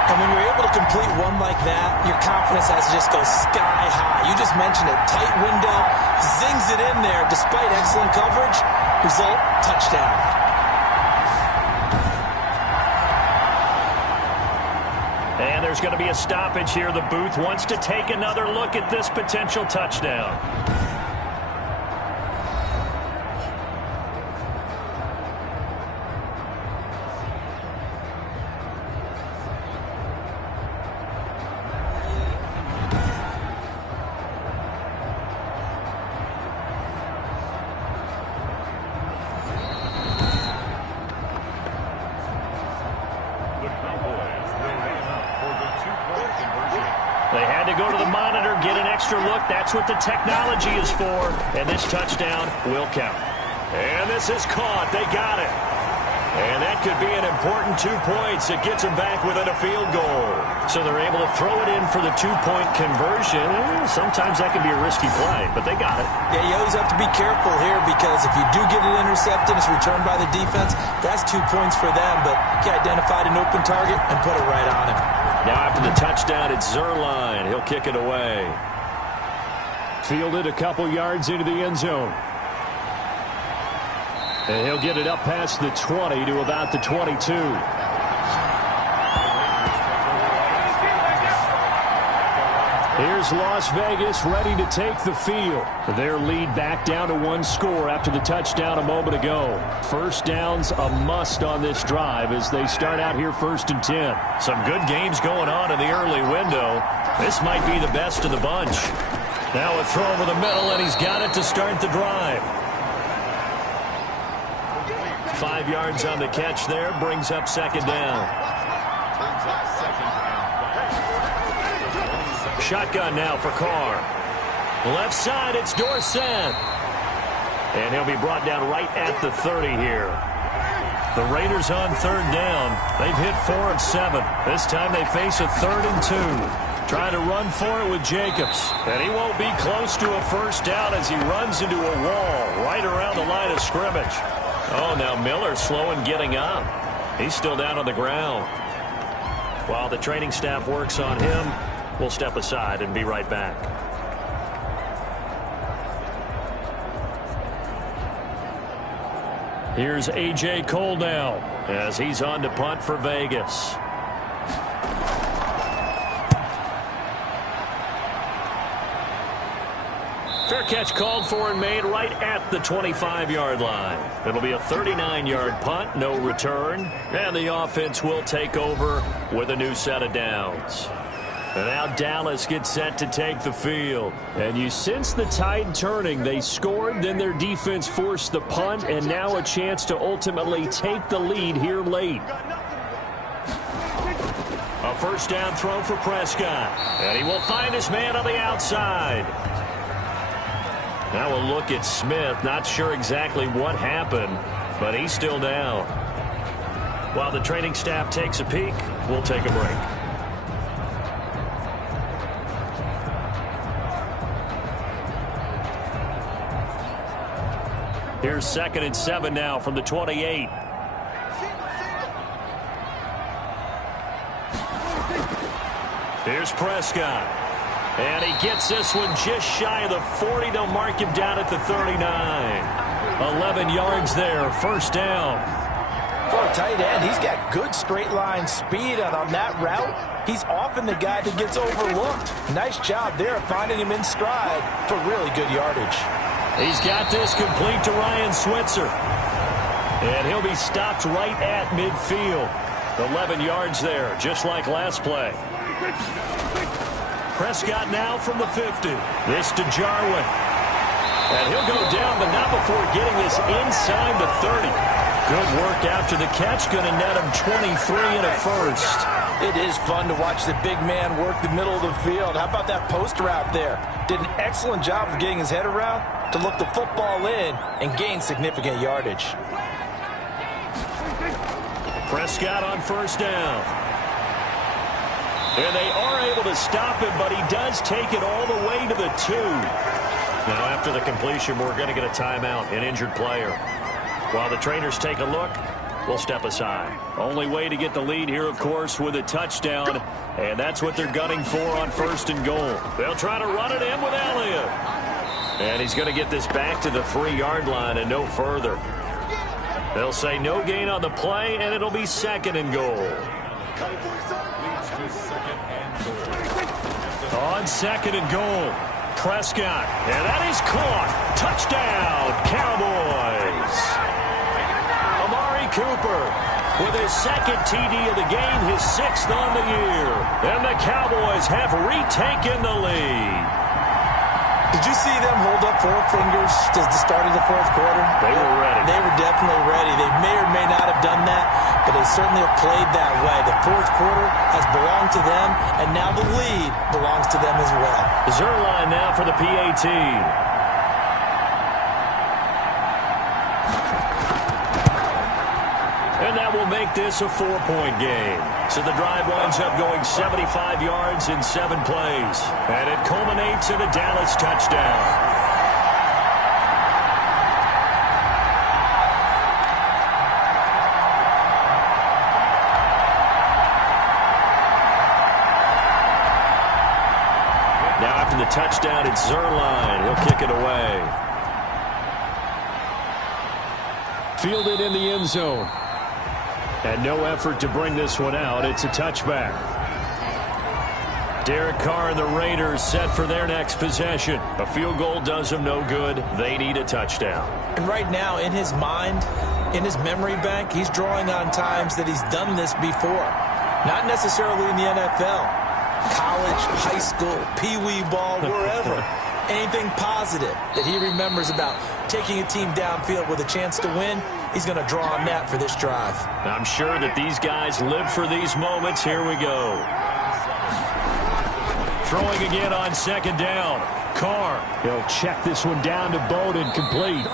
And when you're able to complete one like that, your confidence has to just go sky high. You just mentioned it. Tight window, zings it in there despite excellent coverage. Result, touchdown. And there's going to be a stoppage here. The booth wants to take another look at this potential touchdown. They had to go to the monitor, get an extra look. That's what the technology is for. And this touchdown will count. And this is caught. They got it. And that could be an important 2 points. It gets them back within a field goal. So they're able to throw it in for the 2-point conversion. Sometimes that can be a risky play, but they got it. Yeah, you always have to be careful here because if you do get it intercepted, it's returned by the defense. That's 2 points for them, but he identified an open target and put it right on him. Now after the touchdown, it's Zerline. He'll kick it away. Fielded a couple yards into the end zone. And he'll get it up past the 20 to about the 22. Here's Las Vegas ready to take the field. Their lead back down to 1 score after the touchdown a moment ago. First down's a must on this drive as they start out here 1st and 10. Some good games going on in the early window. This might be the best of the bunch. Now a throw over the middle, and he's got it to start the drive. 5 yards on the catch there, brings up 2nd down. Shotgun now for Carr. Left side, it's Dorsett. And he'll be brought down right at the 30 here. The Raiders on 3rd down. They've hit 4 of 7. This time they face a 3rd and 2. Trying to run for it with Jacobs. And he won't be close to a first down as he runs into a wall right around the line of scrimmage. Oh, now Miller's slow in getting up. He's still down on the ground. While the training staff works on him, we'll step aside and be right back. Here's A.J. Cole now as he's on to punt for Vegas. Fair catch called for and made right at the 25-yard line. It'll be a 39-yard punt, no return, and the offense will take over with a new set of downs. And now Dallas gets set to take the field. And you sense the tide turning. They scored, then their defense forced the punt, and now a chance to ultimately take the lead here late. A first down throw for Prescott. And he will find his man on the outside. Now we'll look at Smith. Not sure exactly what happened, but he's still down. While the training staff takes a peek, we'll take a break. Here's 2nd and 7 now from the 28. Here's Prescott. And he gets this one just shy of the 40. They'll mark him down at the 39. 11 yards there, first down. For a tight end, he's got good straight line speed, and on that route, he's often the guy that gets overlooked. Nice job there finding him in stride for really good yardage. He's got this complete to Ryan Switzer. And he'll be stopped right at midfield. 11 yards there, just like last play. Prescott now from the 50. This to Jarwin. And he'll go down, but not before getting this inside the 30. Good work after the catch. Going to net him 23 and a first. It is fun to watch the big man work the middle of the field. How about that post route there? Did an excellent job of getting his head around to look the football in and gain significant yardage. Prescott on first down. And they are able to stop him, but he does take it all the way to the 2. Now, after the completion, we're going to get a timeout, an injured player. While the trainers take a look, we'll step aside. Only way to get the lead here, of course, with a touchdown, and that's what they're gunning for on 1st and goal. They'll try to run it in with Elliott. And he's going to get this back to the 3-yard line and no further. They'll say no gain on the play, and it'll be 2nd and goal. On second and goal, Prescott. And that is caught. Touchdown, Cowboys. Amari Cooper with his second TD of the game, his 6th on the year. And the Cowboys have retaken the lead. Did you see them hold up 4 fingers to the start of the fourth quarter? They were ready. They were definitely ready. They may or may not have done that, but they certainly have played that way. The fourth quarter has belonged to them, and now the lead belongs to them as well. Zerline now for the PAT. And that will make this a 4-point game. So the drive winds up going 75 yards in 7 plays. And it culminates in a Dallas touchdown. Now after the touchdown, it's Zerline. He'll kick it away. Fielded in the end zone. And no effort to bring this one out. It's a touchback. Derek Carr and the Raiders set for their next possession. A field goal does them no good. They need a touchdown. And right now, in his mind, in his memory bank, he's drawing on times that he's done this before. Not necessarily in the NFL. College, high school, pee-wee ball, wherever. Anything positive that he remembers about taking a team downfield with a chance to win, he's going to draw on that for this drive. I'm sure that these guys live for these moments. Here we go. Throwing again on second down. Carr. He'll check this one down to Bowden, complete.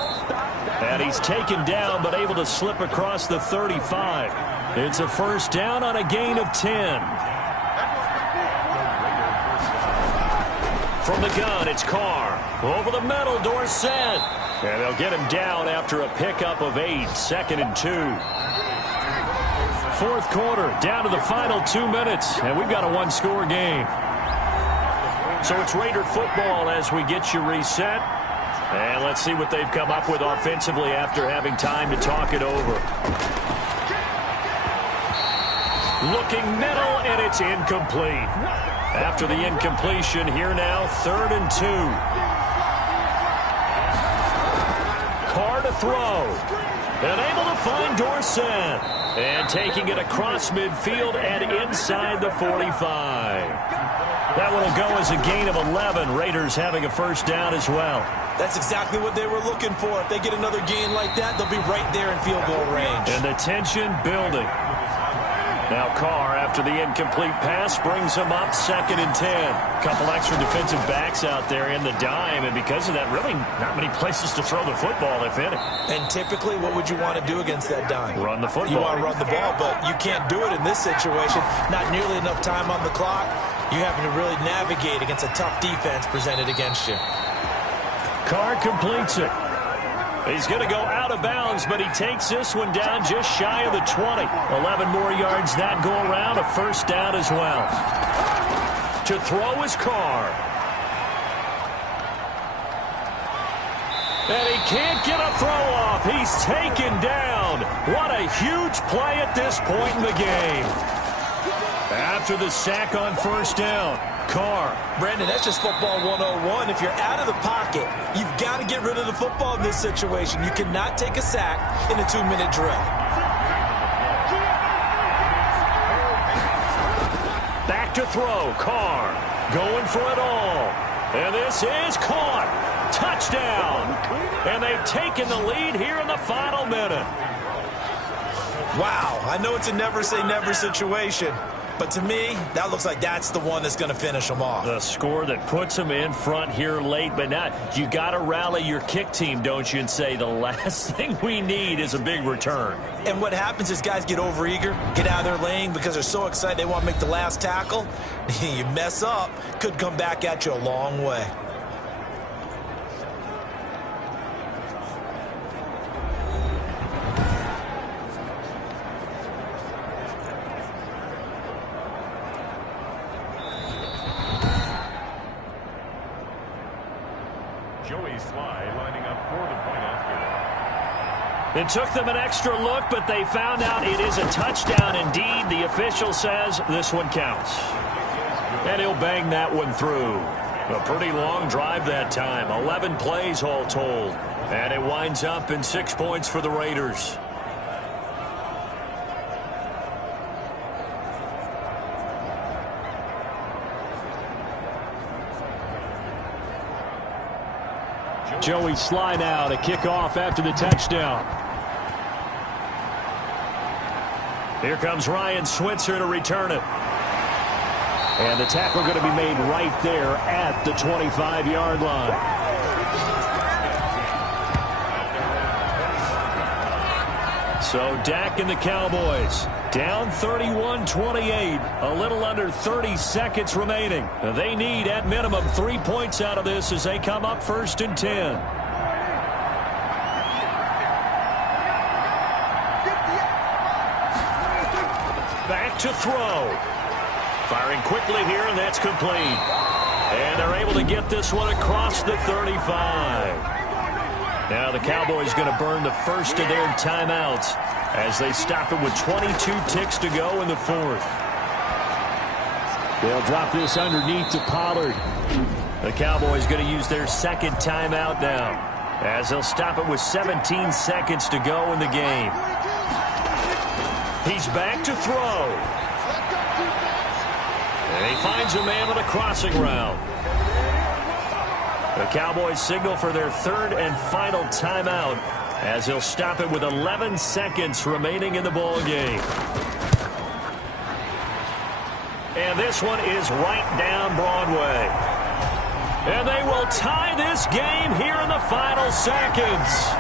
And he's taken down but able to slip across the 35. It's a first down on a gain of 10. From the gun, it's Carr. Over the middle, Dorsett. And they'll get him down after a pickup of 8. 2nd and 2. Fourth quarter, down to the final 2 minutes. And we've got a 1-score game. So it's Raider football as we get you reset. And let's see what they've come up with offensively after having time to talk it over. Looking middle, and it's incomplete. After the incompletion, here now, 3rd and 2. Carr to throw. And able to find Dorsett. And taking it across midfield and inside the 45. That one will go as a gain of 11. Raiders having a first down as well. That's exactly what they were looking for. If they get another gain like that, they'll be right there in field goal range. And the tension building. Now Carr, after the incomplete pass, brings him up 2nd and 10. Couple extra defensive backs out there in the dime, and because of that, really not many places to throw the football, if any. And typically, what would you want to do against that dime? Run the football. You want to run the ball, but you can't do it in this situation. Not nearly enough time on the clock. You're having to really navigate against a tough defense presented against you. Carr completes it. He's going to go out of bounds, but he takes this one down just shy of the 20. 11 more yards that go around, a first down as well. To throw is Carr. And he can't get a throw off. He's taken down. What a huge play at this point in the game. After the sack on first down, Carr. Brandon, that's just football 101. If you're out of the pocket, you've got to get rid of the football in this situation. You cannot take a sack in a 2-minute drill. Back to throw, Carr. Going for it all. And this is caught. Touchdown. And they've taken the lead here in the final minute. Wow, I know it's a never-say-never situation. But to me, that looks like that's the one that's going to finish them off. The score that puts them in front here late, but now you got to rally your kick team, don't you, and say the last thing we need is a big return. And what happens is guys get overeager, get out of their lane because they're so excited they want to make the last tackle. You mess up, could come back at you a long way. It took them an extra look, but they found out it is a touchdown indeed. The official says this one counts. And he'll bang that one through. A pretty long drive that time. 11 plays all told. And it winds up in 6 points for the Raiders. Joey Sly now to kick off after the touchdown. Here comes Ryan Switzer to return it. And the tackle going to be made right there at the 25-yard line. So Dak and the Cowboys down 31-28. A little under 30 seconds remaining. They need at minimum 3 points out of this as they come up 1st and 10. Back to throw. Firing quickly here, and that's complete. And they're able to get this one across the 35. Now the Cowboys going to burn the first of their timeouts as they stop it with 22 ticks to go in the 4th. They'll drop this underneath to Pollard. The Cowboys going to use their second timeout now as they'll stop it with 17 seconds to go in the game. He's back to throw. And he finds a man on a crossing route. The Cowboys signal for their 3rd and final timeout as they'll stop it with 11 seconds remaining in the ball game. And this one is right down Broadway. And they will tie this game here in the final seconds.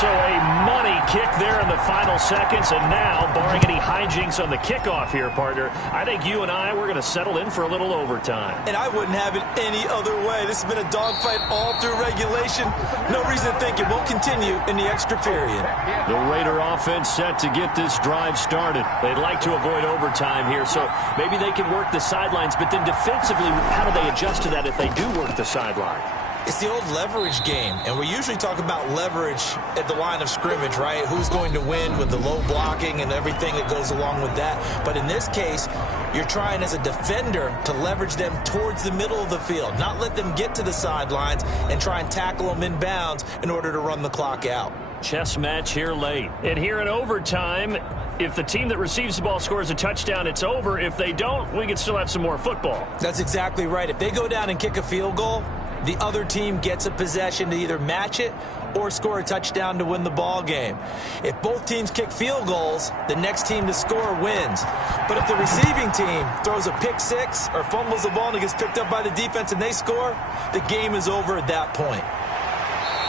So a money kick there in the final seconds, and now, barring any hijinks on the kickoff here, partner, I think you and I, we're going to settle in for a little overtime. And I wouldn't have it any other way. This has been a dogfight all through regulation. No reason to think it won't continue in the extra period. The Raider offense set to get this drive started. They'd like to avoid overtime here, so maybe they can work the sidelines, but then defensively, how do they adjust to that if they do work the sideline? It's the old leverage game, and we usually talk about leverage at the line of scrimmage, right? Who's going to win with the low blocking and everything that goes along with that. But in this case, you're trying as a defender to leverage them towards the middle of the field, not let them get to the sidelines and try and tackle them in bounds in order to run the clock out. Chess match here late. And here in overtime, if the team that receives the ball scores a touchdown, it's over. If they don't, we can still have some more football. That's exactly right. If they go down and kick a field goal, the other team gets a possession to either match it or score a touchdown to win the ball game. If both teams kick field goals, the next team to score wins. But if the receiving team throws a pick six or fumbles the ball and it gets picked up by the defense and they score, the game is over at that point.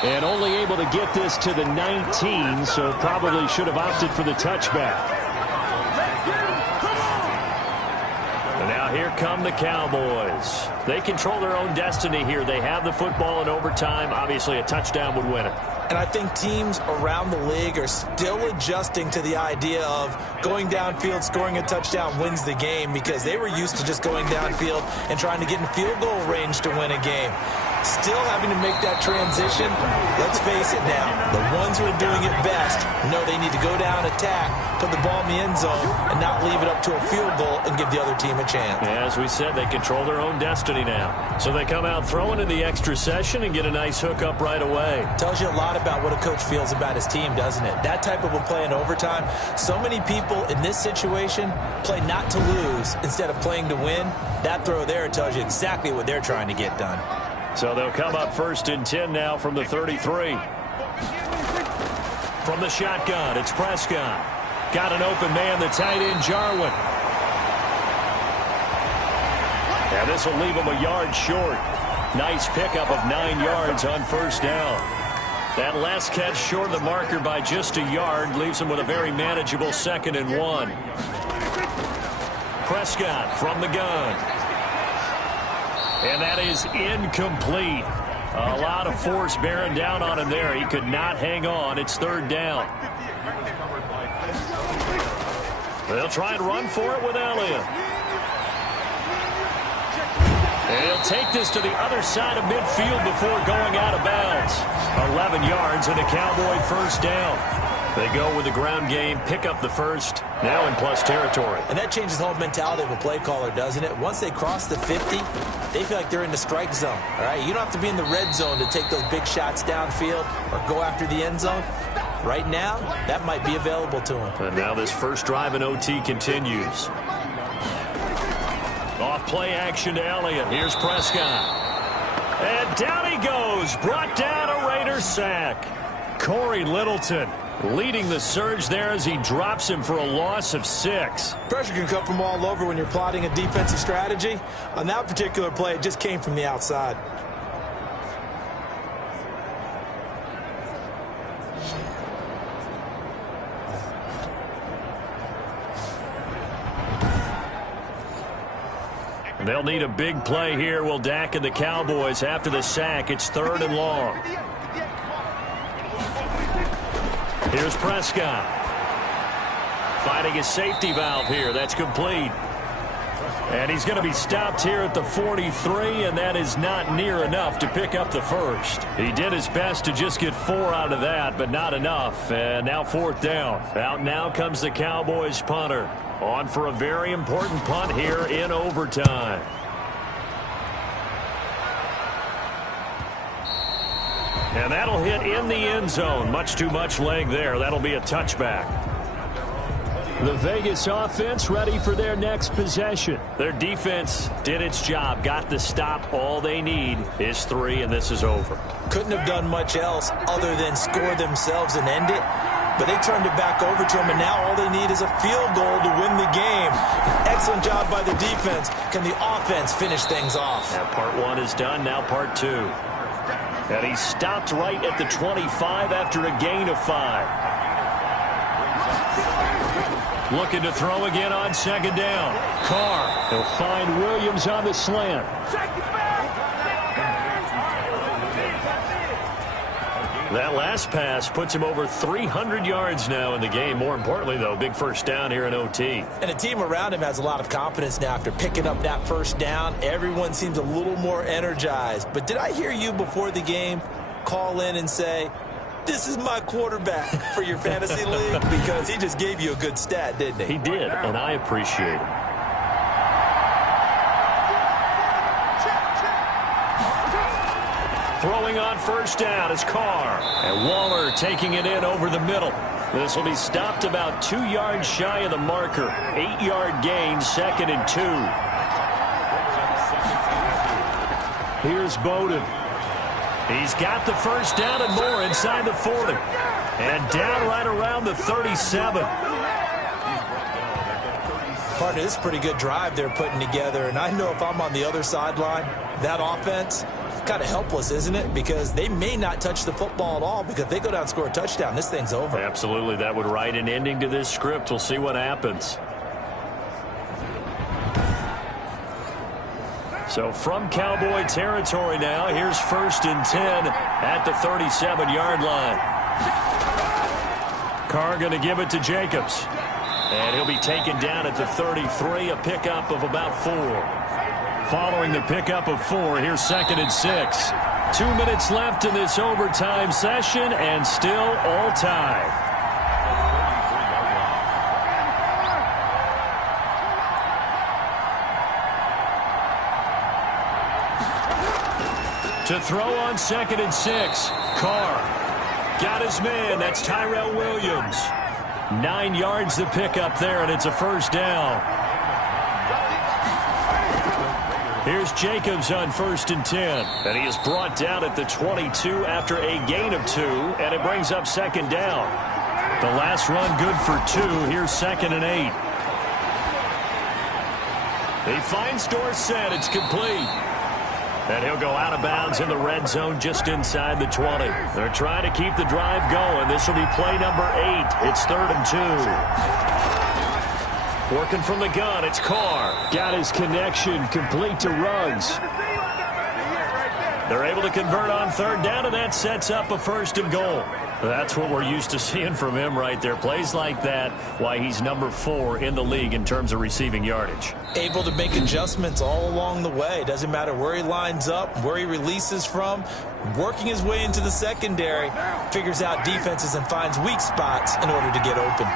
And only able to get this to the 19, so probably should have opted for the touchback. And now here come the Cowboys. They control their own destiny here. They have the football in overtime. Obviously, a touchdown would win it. And I think teams around the league are still adjusting to the idea of going downfield, scoring a touchdown wins the game, because they were used to just going downfield and trying to get in field goal range to win a game. Still having to make that transition. Let's face it now, the ones who are doing it best know they need to go down, attack, put the ball in the end zone, and not leave it up to a field goal and give the other team a chance. Yeah, as we said, they control their own destiny now. So they come out throwing in the extra session and get a nice hook up right away. Tells you a lot about what a coach feels about his team, doesn't it? That type of a play in overtime. So many people in this situation play not to lose instead of playing to win. That throw there tells you exactly what they're trying to get done. So they'll come up 1st and 10 now from the 33. From the shotgun, it's Prescott. Got an open man, the tight end, Jarwin. And this will leave him a yard short. Nice pickup of 9 yards on 1st down. That last catch short of the marker by just a yard leaves him with a very manageable 2nd and 1. Prescott from the gun. And that is incomplete. A lot of force bearing down on him there. He could not hang on. It's 3rd down. They'll try and run for it with Elliott. And he'll take this to the other side of midfield before going out of bounds. 11 yards and a Cowboy first down. They go with the ground game, pick up the first, now in plus territory. And that changes the whole mentality of a play caller, doesn't it? Once they cross the 50, they feel like they're in the strike zone. All right, you don't have to be in the red zone to take those big shots downfield or go after the end zone. Right now, that might be available to them. And now this first drive in OT continues. Off play action to Elliott. Here's Prescott. And down he goes. Brought down a Raider sack. Corey Littleton leading the surge there as he drops him for a loss of 6. Pressure can come from all over when you're plotting a defensive strategy. On that particular play, it just came from the outside. They'll need a big play here. Will Dak and the Cowboys after the sack. It's 3rd and long. Here's Prescott. Finding his safety valve here. That's complete. And he's going to be stopped here at the 43, and that is not near enough to pick up the first. He did his best to just get 4 out of that, but not enough. And now 4th down. Out now comes the Cowboys punter. On for a very important punt here in overtime. And that'll hit in the end zone. Much too much leg there. That'll be a touchback. The Vegas offense ready for their next possession. Their defense did its job. Got the stop. All they need is 3, and this is over. Couldn't have done much else other than score themselves and end it. But they turned it back over to them, and now all they need is a field goal to win the game. Excellent job by the defense. Can the offense finish things off? Now part 1 is done. Now part 2. And he stopped right at the 25 after a gain of 5. Looking to throw again on 2nd down. Carr. He'll find Williams on the slant. That last pass puts him over 300 yards now in the game. More importantly, though, big first down here in OT. And the team around him has a lot of confidence now after picking up that first down. Everyone seems a little more energized. But did I hear you before the game call in and say, this is my quarterback for your fantasy league? Because he just gave you a good stat, didn't he? He did, and I appreciate it. Throwing on first down is Carr. And Waller taking it in over the middle. This will be stopped about 2 yards shy of the marker. 8-yard gain, 2nd and 2. Here's Bowden. He's got the first down and more inside the 40. And down right around the 37. Partner, this is a pretty good drive they're putting together. And I know if I'm on the other sideline, that offense, kind of helpless, isn't it? Because they may not touch the football at all, because if they go down and score a touchdown, this thing's over. Absolutely. That would write an ending to this script. We'll see what happens. So from Cowboy territory now, here's 1st and 10 at the 37-yard line. Carr going to give it to Jacobs. And he'll be taken down at the 33, a pickup of about 4. Following the pickup of 4, here's 2nd and 6. 2 minutes left in this overtime session, and still all tied. To throw on 2nd and 6, Carr. Got his man, that's Tyrell Williams. 9 yards the pickup there, and it's a first down. Here's Jacobs on 1st and 10. And he is brought down at the 22 after a gain of 2, and it brings up 2nd down. The last run good for 2. Here's 2nd and 8. He finds Dorsett. It's complete. And he'll go out of bounds in the red zone just inside the 20. They're trying to keep the drive going. This will be play number 8. It's 3rd and 2. Working from the gun, it's Carr. Got his connection complete to Ruggs. They're able to convert on 3rd down, and that sets up a 1st and goal. That's what we're used to seeing from him right there. Plays like that, why he's number 4 in the league in terms of receiving yardage. Able to make adjustments all along the way. Doesn't matter where he lines up, where he releases from. Working his way into the secondary, figures out defenses and finds weak spots in order to get open.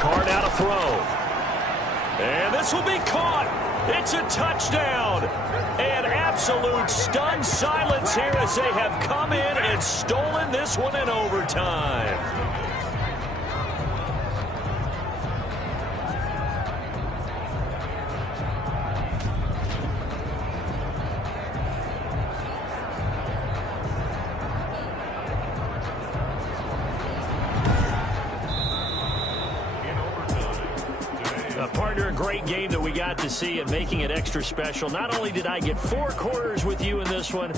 Card out of throw. And this will be caught. It's a touchdown. An absolute stunned silence here as they have come in and stolen this one in overtime. Partner, a great game that we got to see and making it extra special. Not only did I get 4 quarters with you in this one,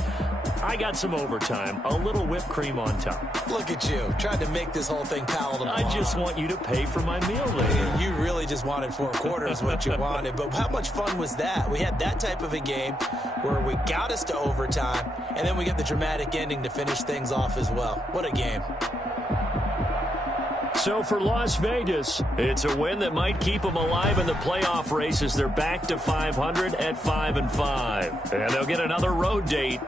I got some overtime, a little whipped cream on top. Look at you, trying to make this whole thing palatable. I just want you to pay for my meal later. You really just wanted 4 quarters what you wanted, but how much fun was that? We had that type of a game where we got us to overtime, and then we got the dramatic ending to finish things off as well. What a game. So for Las Vegas, it's a win that might keep them alive in the playoff race as they're back to 500 at 5-5. And they'll get another road date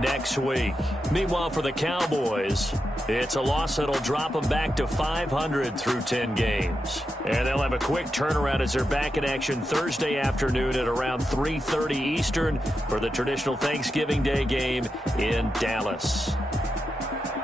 next week. Meanwhile, for the Cowboys, it's a loss that'll drop them back to 500 through 10 games. And they'll have a quick turnaround as they're back in action Thursday afternoon at around 3:30 Eastern for the traditional Thanksgiving Day game in Dallas.